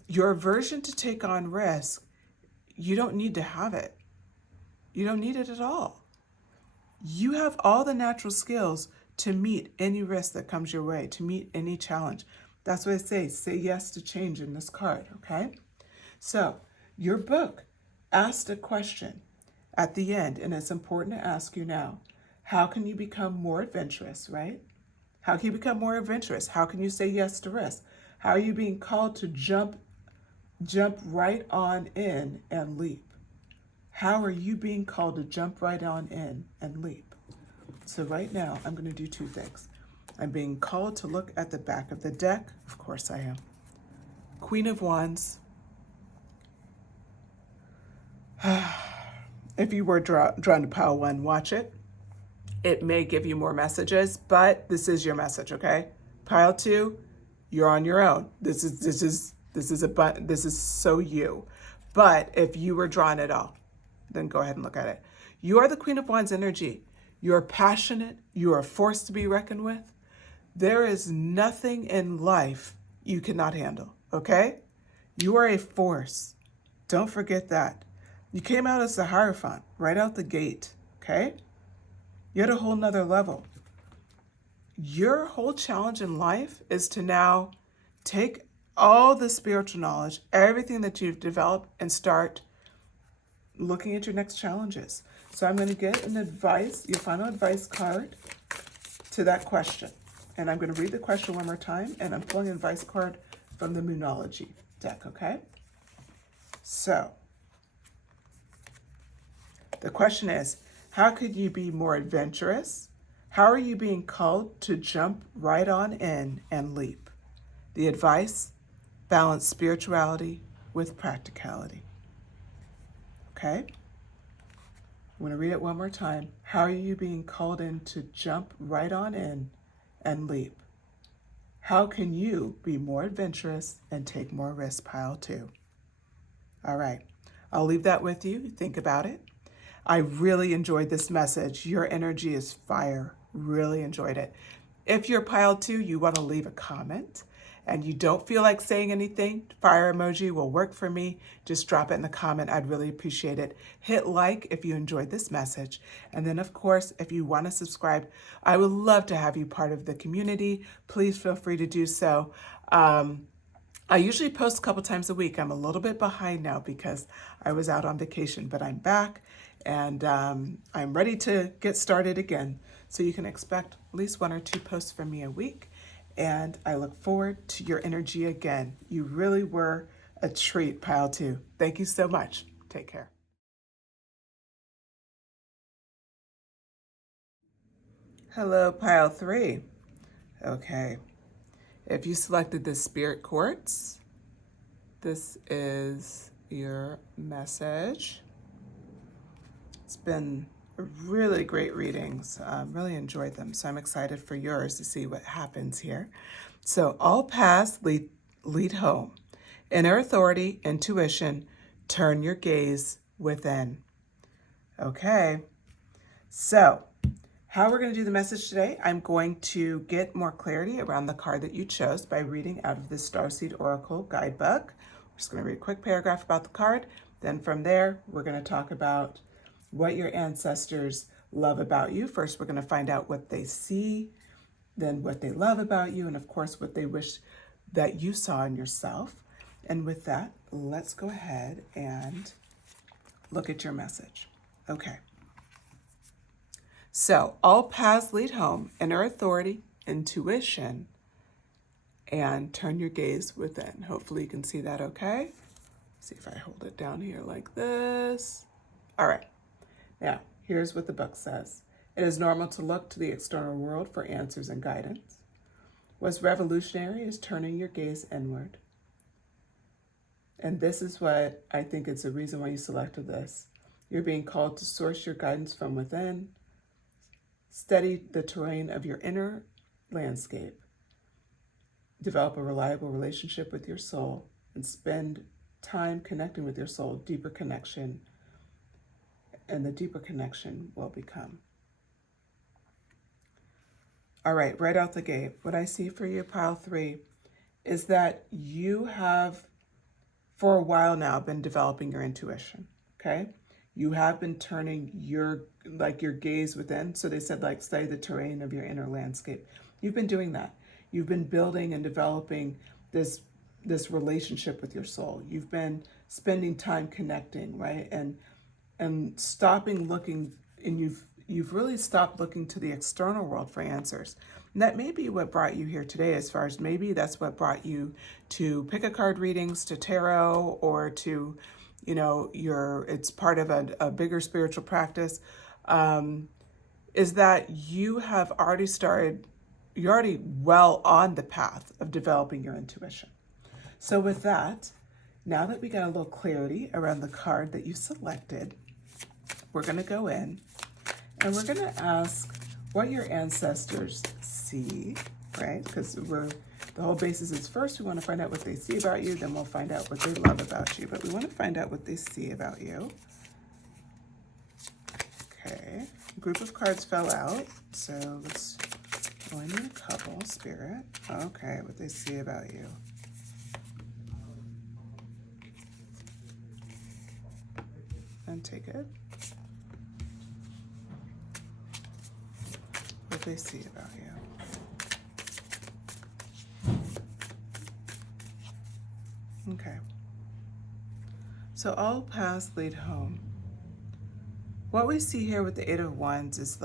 your aversion to take on risk, you don't need to have it. You don't need it at all. You have all the natural skills to meet any risk that comes your way, to meet any challenge. That's what I say yes to change in this card, okay? So your book asked a question at the end, and it's important to ask you now. How can you become more adventurous, right? How can you become more adventurous? How can you say yes to risk? How are you being called to jump right on in and leap? How are you being called to jump right on in and leap? So right now, I'm going to do 2 things. I'm being called to look at the back of the deck. Of course I am. Queen of Wands. If you were drawn to pile 1, watch it. It may give you more messages, but this is your message, okay? Pile 2, you're on your own. This is so you. But if you were drawn at all, then go ahead and look at it. You are the Queen of Wands energy. You're passionate. You are a force to be reckoned with. There is nothing in life you cannot handle, okay? You are a force. Don't forget that. You came out as the Hierophant right out the gate, okay? You're at a whole nother level. Your whole challenge in life is to now take all the spiritual knowledge, everything that you've developed, and start looking at your next challenges. So I'm going to get an advice, your final advice card to that question. And I'm going to read the question one more time, and I'm pulling an advice card from the Moonology deck, okay? So the question is, how could you be more adventurous? How are you being called to jump right on in and leap? The advice: balance spirituality with practicality. Okay? I'm going to read it one more time. How are you being called in to jump right on in and leap? How can you be more adventurous and take more risks? Pile 2. All right. I'll leave that with you. Think about it. I really enjoyed this message. Your energy is fire. Really enjoyed it. If you're pile 2, you want to leave a comment and you don't feel like saying anything, fire emoji will work for me. Just drop it in the comment. I'd really appreciate it. Hit like if you enjoyed this message. And then, of course, if you want to subscribe, I would love to have you part of the community. Please feel free to do so. I usually post a couple times a week. I'm a little bit behind now because I was out on vacation, but I'm back and I'm ready to get started again. So you can expect at least 1 or 2 posts from me a week. And I look forward to your energy again. You really were a treat, pile 2. Thank you so much. Take care. Hello, pile 3. Okay. If you selected the Spirit Quartz, this is your message. It's been really great readings. Really enjoyed them. So I'm excited for yours to see what happens here. So all paths lead home. Inner authority, intuition, turn your gaze within. Okay. So how we're going to do the message today, I'm going to get more clarity around the card that you chose by reading out of the Starseed Oracle guidebook. We're just going to read a quick paragraph about the card. Then from there, we're going to talk about what your ancestors love about you. First, we're going to find out what they see, then what they love about you, and of course, what they wish that you saw in yourself. And with that, let's go ahead and look at your message. Okay. So all paths lead home, inner authority, intuition, and turn your gaze within. Hopefully you can see that okay. See if I hold it down here like this. All right. Now, here's what the book says. It is normal to look to the external world for answers and guidance. What's revolutionary is turning your gaze inward. And this is what I think is the reason why you selected this. You're being called to source your guidance from within, study the terrain of your inner landscape, develop a reliable relationship with your soul, and spend time connecting with your soul, deeper connection, and the deeper connection will become. All right, right out the gate, what I see for you, pile 3, is that you have, for a while now, been developing your intuition, okay? You have been turning your gaze within. So they said, study the terrain of your inner landscape. You've been doing that. You've been building and developing this relationship with your soul. You've been spending time connecting, right? And stopping looking, and you've really stopped looking to the external world for answers. And that may be what brought you here today, as far as maybe that's what brought you to pick a card readings, to tarot, or to, it's part of a bigger spiritual practice, is that you're already well on the path of developing your intuition. So with that, now that we got a little clarity around the card that you selected, we're going to go in and we're going to ask what your ancestors see, right? Because the whole basis is first we want to find out what they see about you, then we'll find out what they love about you. But we want to find out what they see about you. Okay, a group of cards fell out, so let's only need a couple, Spirit. Okay, what they see about you. And take it. What they see about you. Okay. So all paths lead home. What we see here with the 8 of Wands is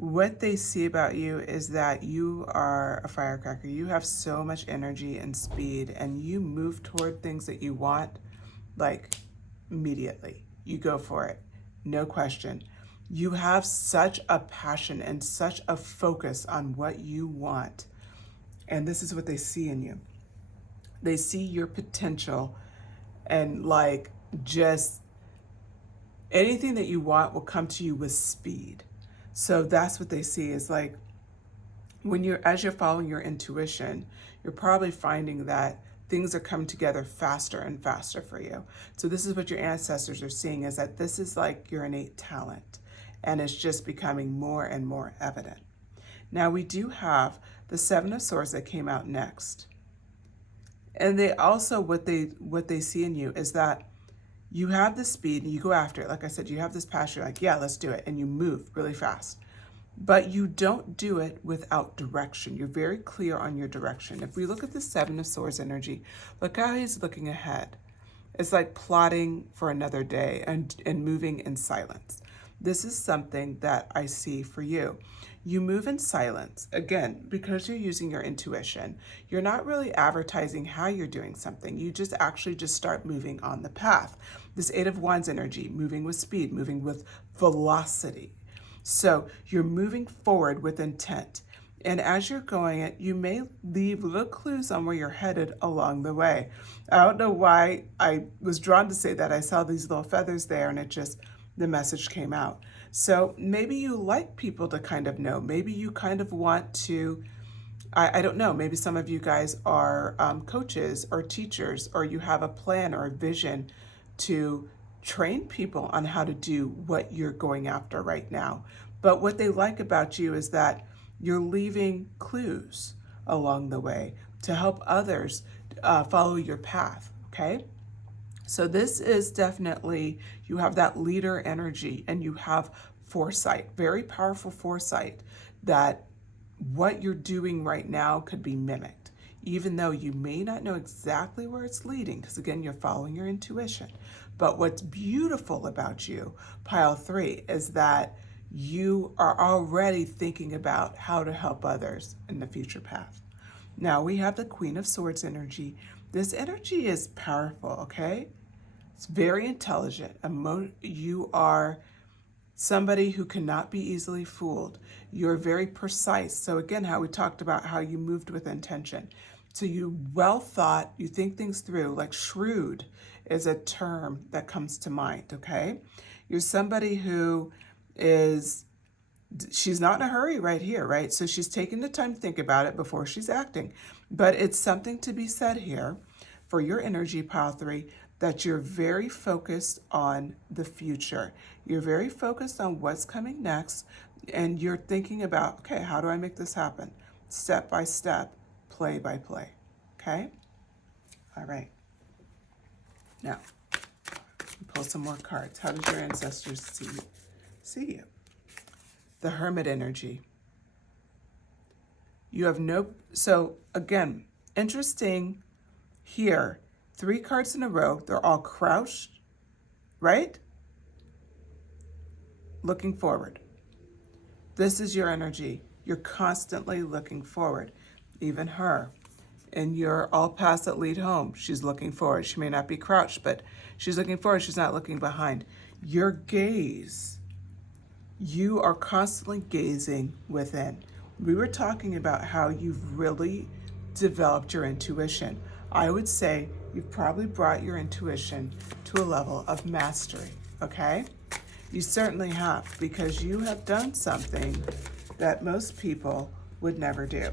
what they see about you is that you are a firecracker. You have so much energy and speed, and you move toward things that you want, like immediately. You go for it, no question. You have such a passion and such a focus on what you want. And this is what they see in you. They see your potential, and like just anything that you want will come to you with speed. So that's what they see is like as you're following your intuition, you're probably finding that things are coming together faster and faster for you. So this is what your ancestors are seeing, is that this is like your innate talent, and it's just becoming more and more evident. Now we do have the Seven of Swords that came out next. And they also, what they see in you is that you have the speed and you go after it. Like I said, you have this passion, like, yeah, let's do it. And you move really fast. But you don't do it without direction. You're very clear on your direction. If we look at the Seven of Swords energy, look how he's looking ahead. It's like plotting for another day and moving in silence. This is something that I see for you. You move in silence, again, because you're using your intuition. You're not really advertising how you're doing something. You just actually just start moving on the path. This Eight of Wands energy, moving with speed, moving with velocity. So you're moving forward with intent. And as you're going it, you may leave little clues on where you're headed along the way. I don't know why I was drawn to say that. I saw these little feathers there, and the message came out. So maybe you like people to kind of know. Maybe you kind of want to, I don't know, maybe some of you guys are coaches or teachers, or you have a plan or a vision to train people on how to do what you're going after right now. But what they like about you is that you're leaving clues along the way to help others follow your path, okay? So this is definitely, you have that leader energy, and you have foresight, very powerful foresight, that what you're doing right now could be mimicked, even though you may not know exactly where it's leading, because again, you're following your intuition. But what's beautiful about you, pile 3, is that you are already thinking about how to help others in the future path. Now we have the Queen of Swords energy. This energy is powerful, okay? It's very intelligent. You are somebody who cannot be easily fooled. You're very precise. So again, how we talked about how you moved with intention. So you well thought, you think things through, like shrewd is a term that comes to mind, okay? You're somebody who she's not in a hurry right here, right? So she's taking the time to think about it before she's acting. But it's something to be said here for your energy, pile 3, that you're very focused on the future. You're very focused on what's coming next, and you're thinking about, okay, how do I make this happen? Step by step, play by play, okay? All right. Now, pull some more cards. How did your ancestors see you? The Hermit energy. You have so again, interesting here, 3 cards in a row, they're all crouched, right? Looking forward. This is your energy. You're constantly looking forward. Even her. And you're all paths that lead home. She's looking forward. She may not be crouched, but she's looking forward. She's not looking behind. Your gaze, you are constantly gazing within. We were talking about how you've really developed your intuition. I would say you've probably brought your intuition to a level of mastery, okay? You certainly have, because you have done something that most people would never do.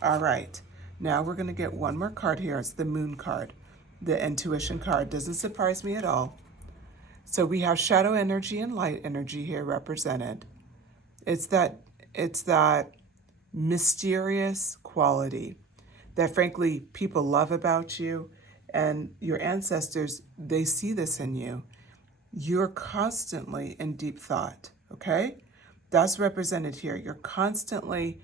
All right, now we're going to get one more card here. It's the Moon card, the intuition card. Doesn't surprise me at all. So we have shadow energy and light energy here represented. It's that mysterious quality that frankly people love about you, and your ancestors, they see this in you. You're constantly in deep thought, okay? That's represented here. You're constantly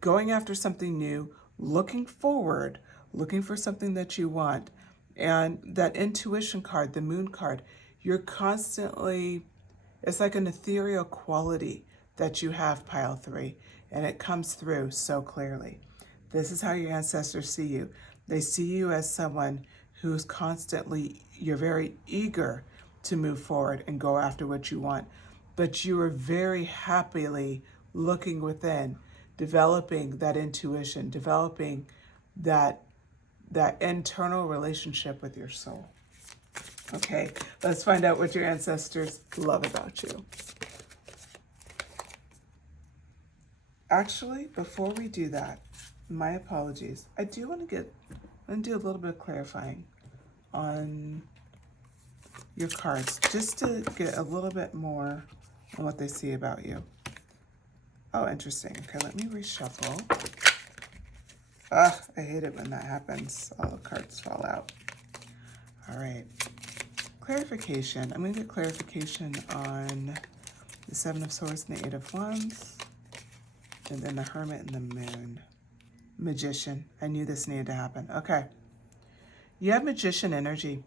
going after something new, looking forward, looking for something that you want. And that intuition card, the Moon card, you're constantly, it's like an ethereal quality that you have pile 3, and it comes through so clearly. This is how your ancestors see you. They see you as someone who's constantly, you're very eager to move forward and go after what you want, but you are very happily looking within, developing that intuition, developing that internal relationship with your soul. Okay, let's find out what your ancestors love about you. Actually, before we do that, my apologies. I do want to do a little bit of clarifying on your cards, just to get a little bit more on what they see about you. Oh, interesting. Okay, let me reshuffle. I hate it when that happens. All the cards fall out. All right. Clarification. I'm going to get clarification on the Seven of Swords and the Eight of Wands, and then the Hermit and the Moon. Magician. I knew this needed to happen. Okay. You have Magician energy.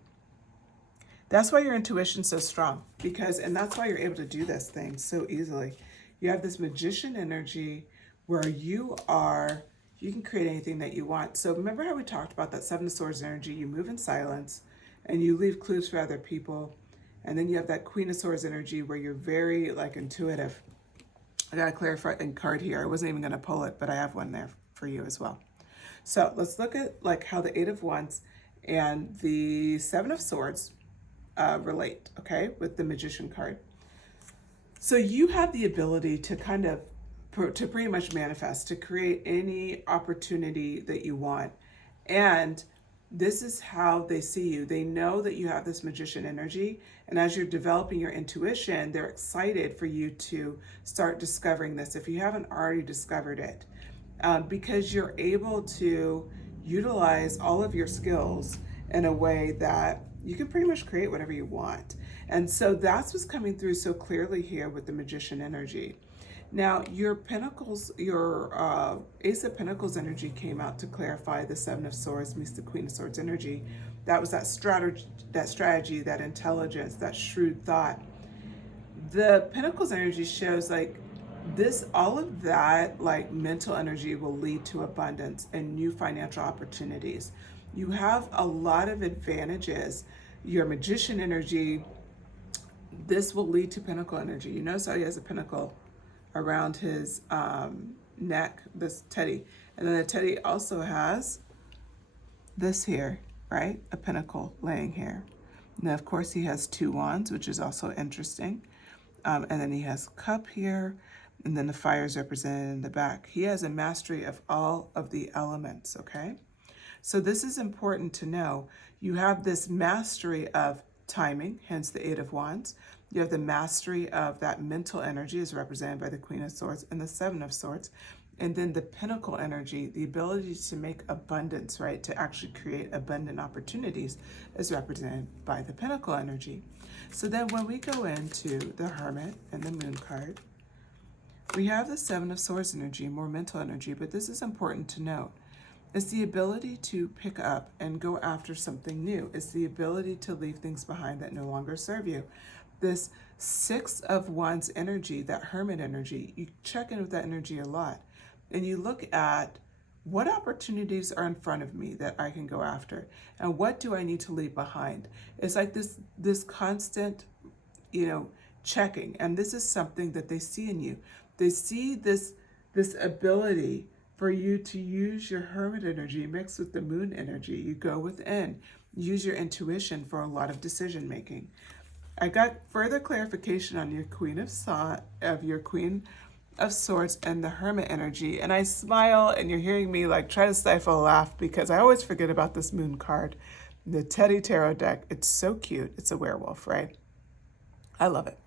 That's why your intuition's so strong, and that's why you're able to do this thing so easily. You have this Magician energy where you can create anything that you want. So remember how we talked about that Seven of Swords energy? You move in silence and you leave clues for other people. And then you have that Queen of Swords energy where you're very intuitive. I got to clarify a card here. I wasn't even going to pull it, but I have one there for you as well. So let's look at how the Eight of Wands and the Seven of Swords relate, okay, with the Magician card. So you have the ability to to pretty much manifest, to create any opportunity that you want. And this is how they see you. They know that you have this Magician energy. And as you're developing your intuition, they're excited for you to start discovering this if you haven't already discovered it. Because you're able to utilize all of your skills in a way that you can pretty much create whatever you want. And so that's what's coming through so clearly here with the Magician energy. Now, your Pentacles, your Ace of Pentacles energy came out to clarify the Seven of Swords meets the Queen of Swords energy. That was that strategy, that intelligence, that shrewd thought. The Pentacles energy shows all of that mental energy will lead to abundance and new financial opportunities. You have a lot of advantages. Your Magician energy, this will lead to Pentacle energy. You notice how he has a pentacle around his neck, this teddy. And then the teddy also has this here, right? A pentacle laying here. And then of course he has 2 wands, which is also interesting. And then he has cup here, and then the fire is represented in the back. He has a mastery of all of the elements, okay? So this is important to know. You have this mastery of timing, hence the Eight of Wands. You have the mastery of that mental energy is represented by the Queen of Swords and the Seven of Swords. And then the Pentacle energy, the ability to make abundance, right? To actually create abundant opportunities is represented by the Pentacle energy. So then when we go into the Hermit and the Moon card, we have the Seven of Swords energy, more mental energy, but this is important to note. It's the ability to pick up and go after something new. It's the ability to leave things behind that no longer serve you. This Six of Wands energy, that Hermit energy, you check in with that energy a lot. And you look at what opportunities are in front of me that I can go after, and what do I need to leave behind? It's like this constant, checking. And this is something that they see in you. They see this ability for you to use your Hermit energy mixed with the Moon energy. You go within, use your intuition for a lot of decision making. I got further clarification on your Queen of Swords and the Hermit energy, and I smile, and you're hearing me try to stifle a laugh because I always forget about this Moon card. The Teddy Tarot deck, it's so cute. It's a werewolf, right? I love it.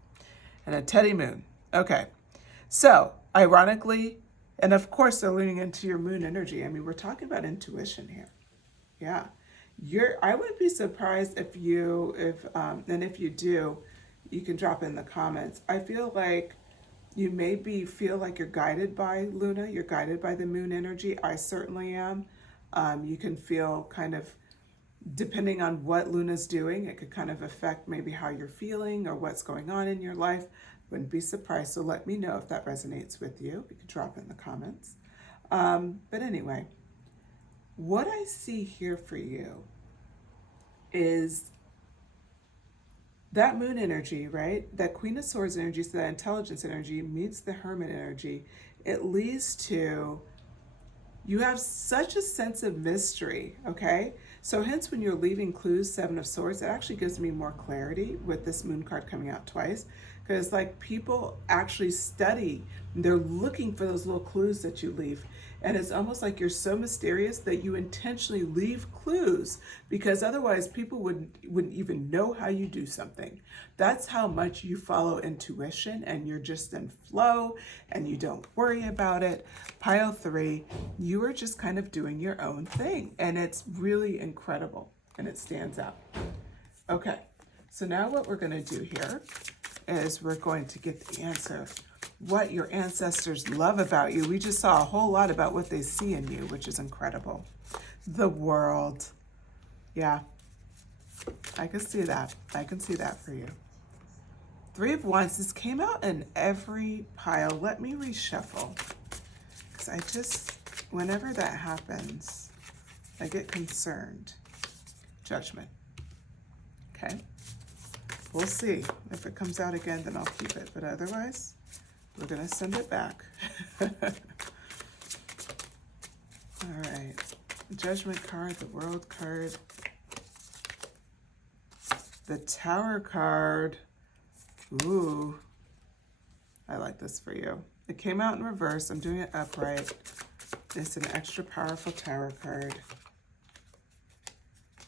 And a Teddy Moon. Okay. So, ironically, and of course they're leaning into your Moon energy. I mean, we're talking about intuition here. Yeah. I wouldn't be surprised if you do, you can drop in the comments. I feel like you feel like you're guided by Luna. You're guided by the Moon energy. I certainly am. You can feel depending on what Luna's doing, it could kind of affect maybe how you're feeling or what's going on in your life. Wouldn't be surprised. So let me know if that resonates with you. You can drop it in the comments. But anyway, what I see here for you is that moon energy, right? That Queen of Swords energy, so that intelligence energy meets the Hermit energy. It leads to, you have such a sense of mystery, okay? So hence when you're leaving clues, Seven of Swords, it actually gives me more clarity with this moon card coming out twice. Because like people actually study, they're looking for those little clues that you leave. And it's almost like you're so mysterious that you intentionally leave clues, because otherwise people wouldn't even know how you do something. That's how much you follow intuition, and you're just in flow and you don't worry about it. Pile 3, you are just kind of doing your own thing, and it's really incredible and it stands out. Okay, so now what we're going to do here is we're going to get the answer. What your ancestors love about you. We just saw a whole lot about what they see in you, which is incredible. The world. Yeah, I can see that. I can see that for you. 3 of Wands. This came out in every pile. Let me reshuffle. Because I just, whenever that happens, I get concerned. Judgment. Okay. We'll see. If it comes out again, then I'll keep it. But otherwise, we're going to send it back. All right. Judgment card, the World card, the Tower card. Ooh, I like this for you. It came out in reverse. I'm doing it upright. It's an extra powerful Tower card.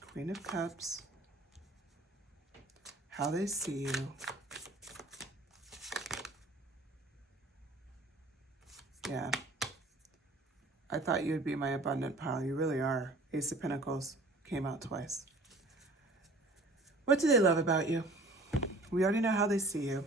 Queen of Cups. How they see you. Yeah. I thought you would be my abundant pile. You really are. Ace of Pentacles came out twice. What do they love about you? We already know how they see you.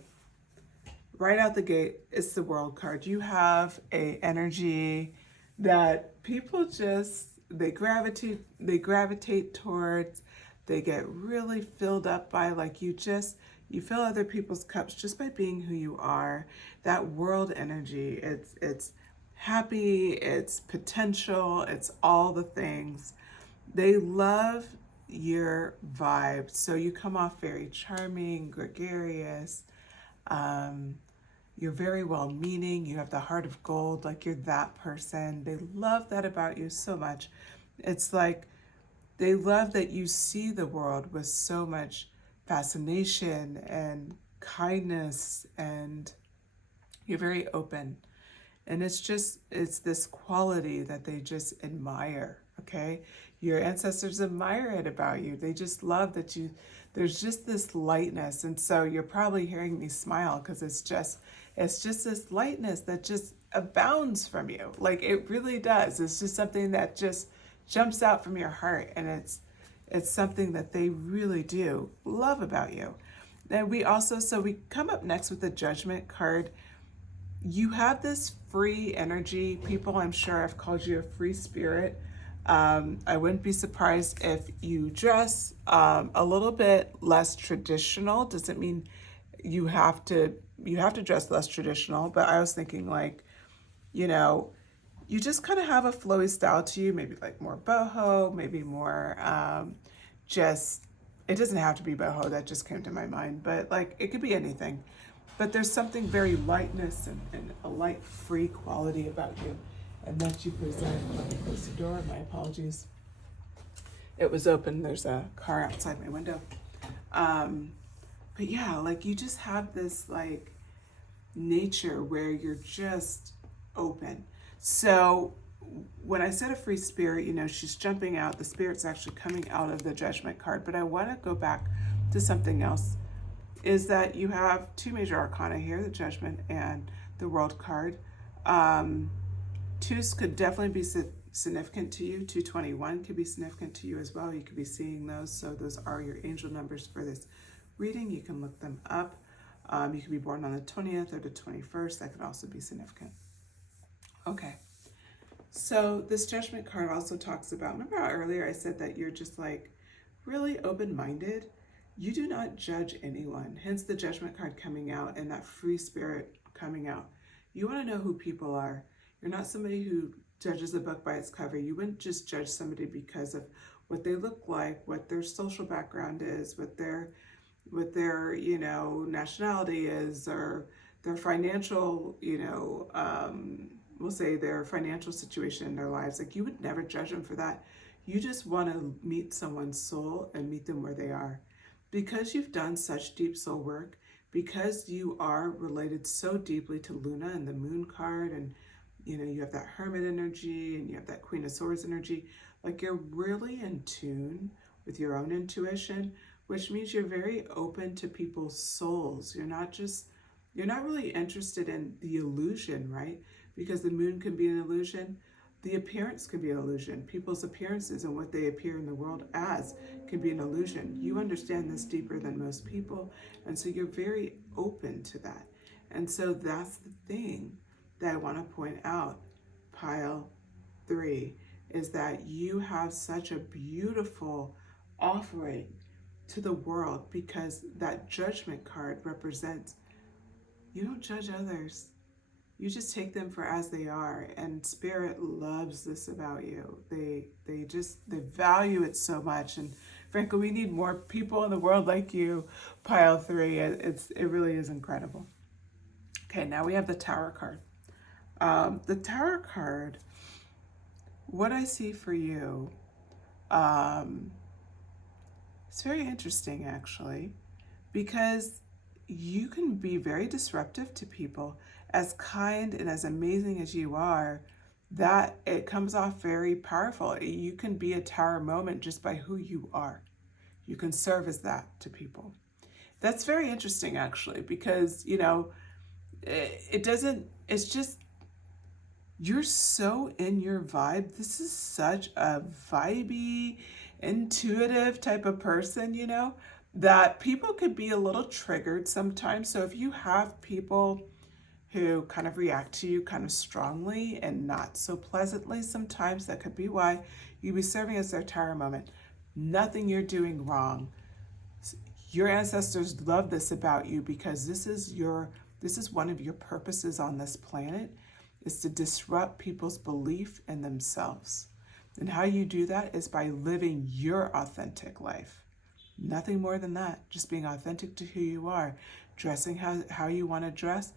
Right out the gate, it's the World card. You have a energy that people just, they gravitate towards. They get really filled up by, like you fill other people's cups just by being who you are. That world energy, it's happy, it's potential, it's all the things. They love your vibe. So you come off very charming, gregarious. You're very well-meaning. You have the heart of gold, like you're that person. They love that about you so much. It's like they love that you see the world with so much fascination and kindness, and you're very open. And it's this quality that they just admire, okay? Your ancestors admire it about you. They just love that there's just this lightness. And so you're probably hearing me smile because it's just this lightness that just abounds from you. Like it really does. It's just something that just jumps out from your heart. And it's something that they really do love about you. Then we come up next with the Judgment card. You have this free energy. People, I'm sure, have called you a free spirit. I wouldn't be surprised if you dress a little bit less traditional. Doesn't mean you have to dress less traditional, but I was thinking like, you just kind of have a flowy style to you, maybe like more boho, maybe more it doesn't have to be boho, that just came to my mind, but like it could be anything. But there's something very lightness and a light, free quality about you, and that you present. Let me close the door, my apologies. It was open, there's a car outside my window. But yeah, like you just have this like nature where you're just open. So when I said a free spirit, she's jumping out, the spirit's actually coming out of the Judgment card. But I want to go back to something else, is that you have 2 major arcana here, the Judgment and the World card. 2s could definitely be significant to you. 221 could be significant to you as well. You could be seeing those. So those are your angel numbers for this reading. You can look them up. You could be born on the 20th or the 21st. That could also be significant. Okay. So this Judgment card also talks about, remember how earlier I said that you're just like really open-minded? You do not judge anyone, hence the judgment card coming out and that free spirit coming out. You want to know who people are. You're not somebody who judges a book by its cover. You wouldn't just judge somebody because of what they look like, what their social background is, what their nationality is, or their financial, we'll say their financial situation in their lives. Like, you would never judge them for that. You just want to meet someone's soul and meet them where they are. Because you've done such deep soul work, because you are related so deeply to Luna and the Moon card, and you have that Hermit energy and you have that Queen of Swords energy, like, you're really in tune with your own intuition, which means you're very open to people's souls. You're not really interested in the illusion, right? Because the moon can be an illusion. The appearance can be an illusion. People's appearances and what they appear in the world as can be an illusion. You understand this deeper than most people, and so you're very open to that. And so that's the thing that I want to point out, pile 3, is that you have such a beautiful offering to the world, because that judgment card represents, you don't judge others. You just take them for as they are, and Spirit loves this about you. They value it so much, and frankly, we need more people in the world like you, pile 3. It really is incredible. Okay, now we have the Tower card. The Tower card, what I see for you, it's very interesting actually, because you can be very disruptive to people. As kind and as amazing as you are, that it comes off very powerful. You can be a tower moment just by who you are. You can serve as that to people. That's very interesting actually, because it's just, you're so in your vibe. This is such a vibey, intuitive type of person, that people could be a little triggered sometimes. So if you have people who kind of react to you kind of strongly and not so pleasantly sometimes, that could be why you'd be serving as their tower moment. Nothing you're doing wrong. Your ancestors love this about you, because this is one of your purposes on this planet, is to disrupt people's belief in themselves. And how you do that is by living your authentic life. Nothing more than that. Just being authentic to who you are, dressing how you want to dress,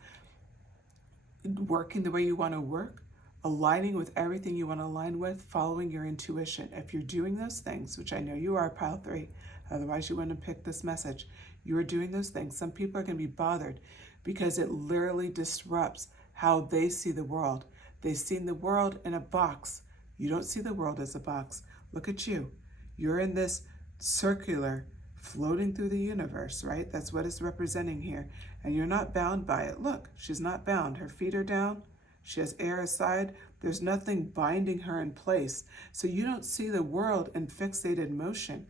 working the way you want to work, aligning with everything you want to align with, following your intuition. If you're doing those things, which I know you are, pile 3, otherwise you wouldn't have picked this message. You are doing those things. Some people are going to be bothered because it literally disrupts how they see the world. They've seen the world in a box. You don't see the world as a box. Look at you. You're in this circular, floating through the universe, right? That's what it's representing here. And you're not bound by it. Look, she's not bound. Her feet are down. She has air aside. There's nothing binding her in place. So you don't see the world in fixated motion.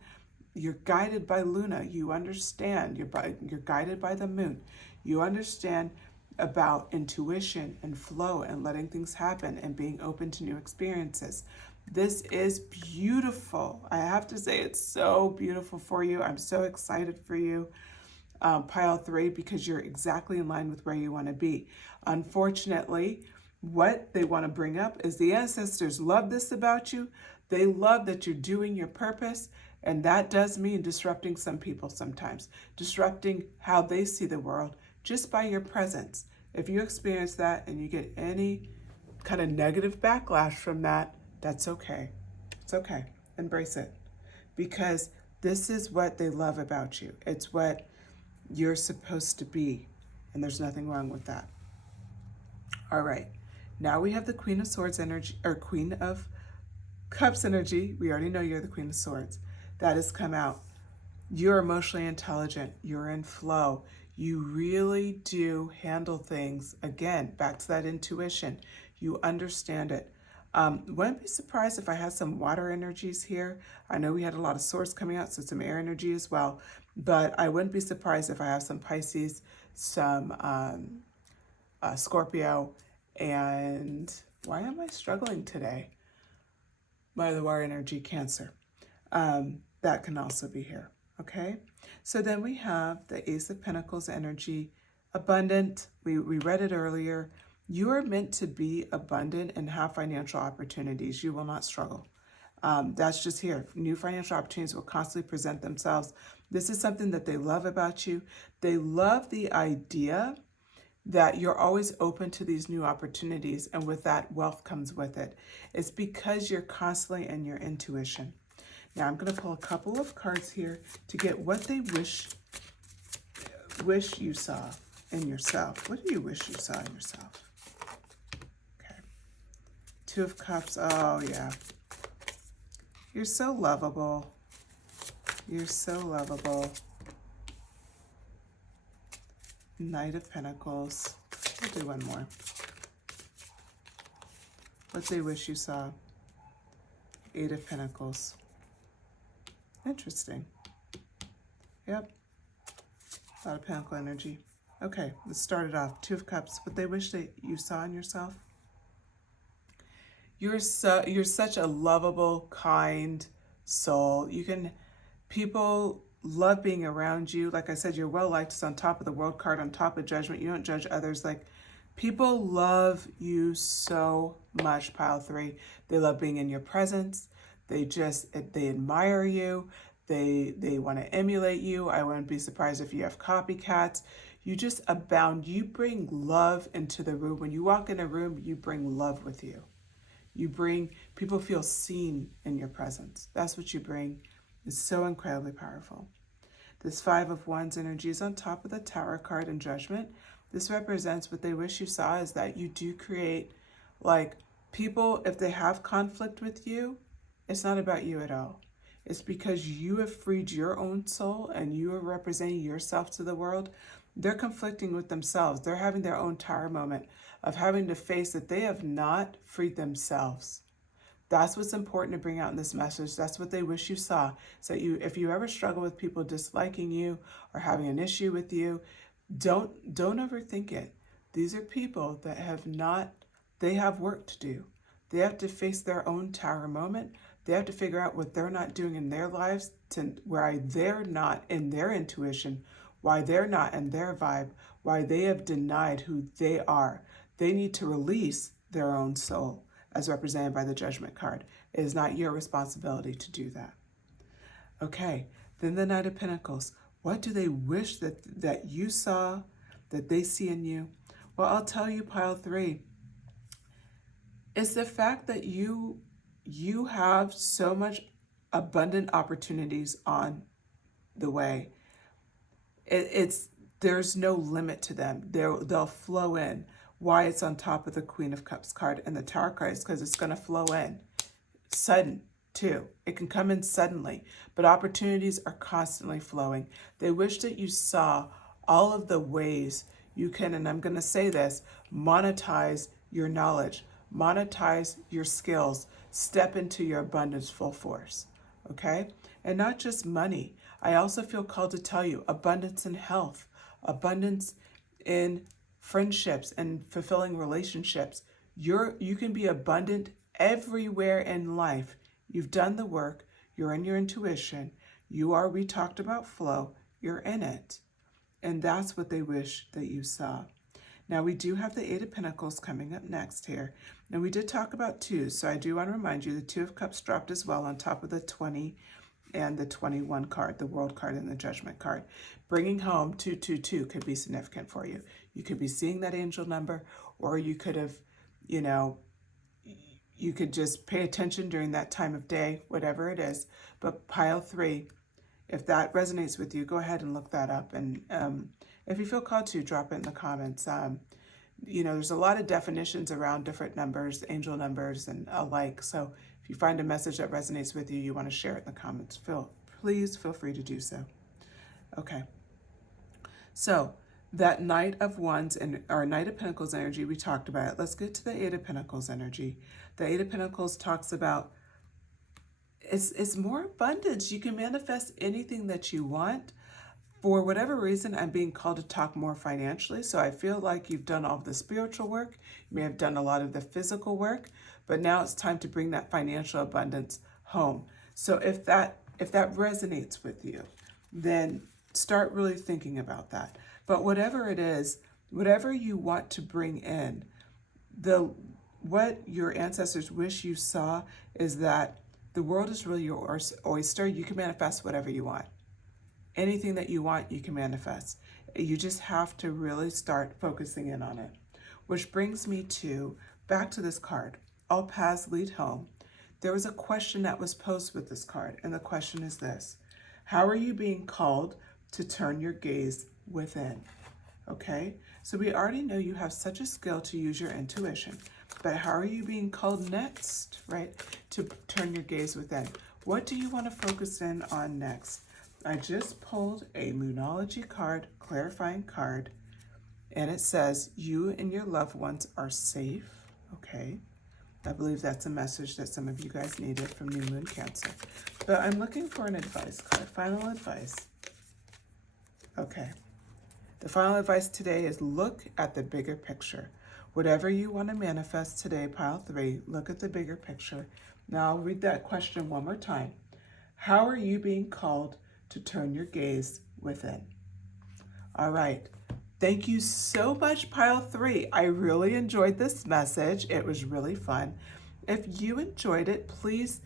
You're guided by Luna. You understand. You're guided by the moon. You understand about intuition and flow and letting things happen and being open to new experiences. This is beautiful. I have to say, it's so beautiful for you. I'm so excited for you, pile 3, because you're exactly in line with where you want to be. Unfortunately, what they want to bring up is the ancestors love this about you. They love that you're doing your purpose, and that does mean disrupting some people sometimes, disrupting how they see the world just by your presence. If you experience that and you get any kind of negative backlash from that, that's okay. It's okay. Embrace it. Because this is what they love about you. It's what you're supposed to be. And there's nothing wrong with that. All right. Now we have the Queen of Swords energy, or Queen of Cups energy. We already know you're the Queen of Swords. That has come out. You're emotionally intelligent. You're in flow. You really do handle things. Again, back to that intuition. You understand it. Wouldn't be surprised if I had some water energies here. I know we had a lot of swords coming out, so some air energy as well. But I wouldn't be surprised if I have some Pisces, some Scorpio, and why am I struggling today? By the water energy, Cancer. That can also be here. Okay, so then we have the Ace of Pentacles energy, abundant. We read it earlier. You are meant to be abundant and have financial opportunities. You will not struggle. That's just here. New financial opportunities will constantly present themselves. This is something that they love about you. They love the idea that you're always open to these new opportunities, and with that, wealth comes with it. It's because you're constantly in your intuition. Now I'm going to pull a couple of cards here to get what they wish you saw in yourself. What do you wish you saw in yourself? Okay. Two of Cups. Oh, yeah. You're so lovable. You're so lovable. Knight of Pentacles. We'll do one more. What they wish you saw. Eight of Pentacles. Interesting. Yep. A lot of Pentacle energy. Okay, let's start it off. Two of Cups. What they wish that you saw in yourself. You're such a lovable, kind soul. People love being around you. Like I said, you're well liked. It's on top of the World card, on top of Judgment. You don't judge others. Like, people love you so much, Pile 3. They love being in your presence. They admire you. They want to emulate you. I wouldn't be surprised if you have copycats. You just abound. You bring love into the room. When you walk in a room, you bring love with you. People feel seen in your presence. That's what you bring. It's so incredibly powerful. This Five of Wands energy is on top of the Tower card in Judgment. This represents what they wish you saw is that you do create, like, people, if they have conflict with you, it's not about you at all. It's because you have freed your own soul and you are representing yourself to the world. They're conflicting with themselves. They're having their own Tower moment of having to face that they have not freed themselves. That's what's important to bring out in this message. That's what they wish you saw. So if you ever struggle with people disliking you or having an issue with you, don't overthink it. These are people that they have work to do. They have to face their own Tower moment. They have to figure out what they're not doing in their lives, why they're not in their intuition, why they're not in their vibe, why they have denied who they are. They need to release their own soul, as represented by the Judgment card. It is not your responsibility to do that. Okay, then the Knight of Pentacles. What do they wish that you saw, that they see in you? Well, I'll tell you, Pile 3. It's the fact that you have so much abundant opportunities on the way. There's no limit to them. They'll flow in. Why it's on top of the Queen of Cups card and the Tower card is because it's going to flow in. Sudden, too. It can come in suddenly, but opportunities are constantly flowing. They wish that you saw all of the ways you can, and I'm going to say this, monetize your knowledge, monetize your skills, step into your abundance full force, okay? And not just money. I also feel called to tell you abundance in health, abundance in friendships and fulfilling relationships. You can be abundant everywhere in life. You've done the work. You're in your intuition. We talked about flow. You're in it. And that's what they wish that you saw. Now, we do have the Eight of Pentacles coming up next here. And we did talk about twos, so I do want to remind you the Two of Cups dropped as well on top of the 20 and the 21 card, the World card and the Judgment card. Bringing home 222 could be significant for you. You could be seeing that angel number, or you could have, you could just pay attention during that time of day, whatever it is. But Pile 3, if that resonates with you, go ahead and look that up. And if you feel called to, drop it in the comments. There's a lot of definitions around different numbers, angel numbers and alike. So if you find a message that resonates with you, you want to share it in the comments, please feel free to do so. Okay. So that Knight of Wands or Knight of Pentacles energy, we talked about it. Let's get to the Eight of Pentacles energy. The Eight of Pentacles talks about it's more abundance. You can manifest anything that you want. For whatever reason, I'm being called to talk more financially. So I feel like you've done all of the spiritual work. You may have done a lot of the physical work, but now it's time to bring that financial abundance home. So if that resonates with you, then start really thinking about that. But whatever it is, whatever you want to bring in, what your ancestors wish you saw is that the world is really your oyster. You can manifest whatever you want. Anything that you want, you can manifest. You just have to really start focusing in on it. Which brings me back to this card. All paths lead home. There was a question that was posed with this card, and the question is this: how are you being called to turn your gaze within? Okay, so we already know you have such a skill to use your intuition, but how are you being called next, right, to turn your gaze within? What do you want to focus in on next? I just pulled a Moonology card, clarifying card, and it says you and your loved ones are safe. Okay, I believe that's a message that some of you guys needed from New Moon Cancer. But I'm looking for an advice card, final advice. Okay. The final advice today is look at the bigger picture. Whatever you want to manifest today, pile 3, look at the bigger picture. Now I'll read that question one more time. How are you being called to turn your gaze within? All right. Thank you so much, pile 3. I really enjoyed this message. It was really fun. If you enjoyed it, please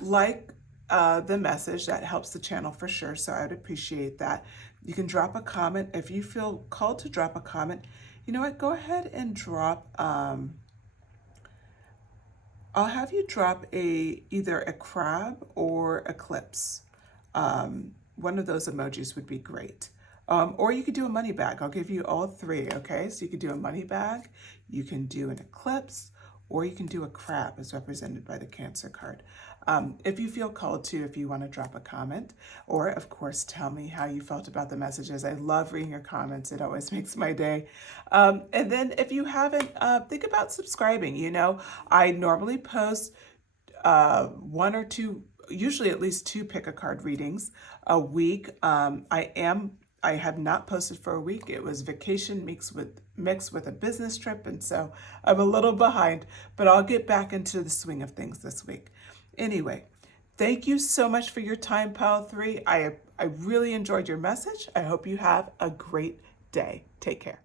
like the message. That helps the channel for sure, so I would appreciate that. You can drop a comment. If you feel called to drop a comment, you know what, go ahead and drop, I'll have you drop either a crab or eclipse. One of those emojis would be great. Or you could do a money bag. I'll give you all 3, okay? So you could do a money bag, you can do an eclipse, or you can do a crab as represented by the Cancer card. If you feel called to, if you want to drop a comment, or of course, tell me how you felt about the messages. I love reading your comments. It always makes my day. And then if you haven't, think about subscribing. You know, I normally post 1 or 2, usually at least 2 pick-a-card readings a week. I have not posted for a week. It was vacation mixed with a business trip, and so I'm a little behind, but I'll get back into the swing of things this week. Anyway, thank you so much for your time, pile 3. I really enjoyed your message. I hope you have a great day. Take care.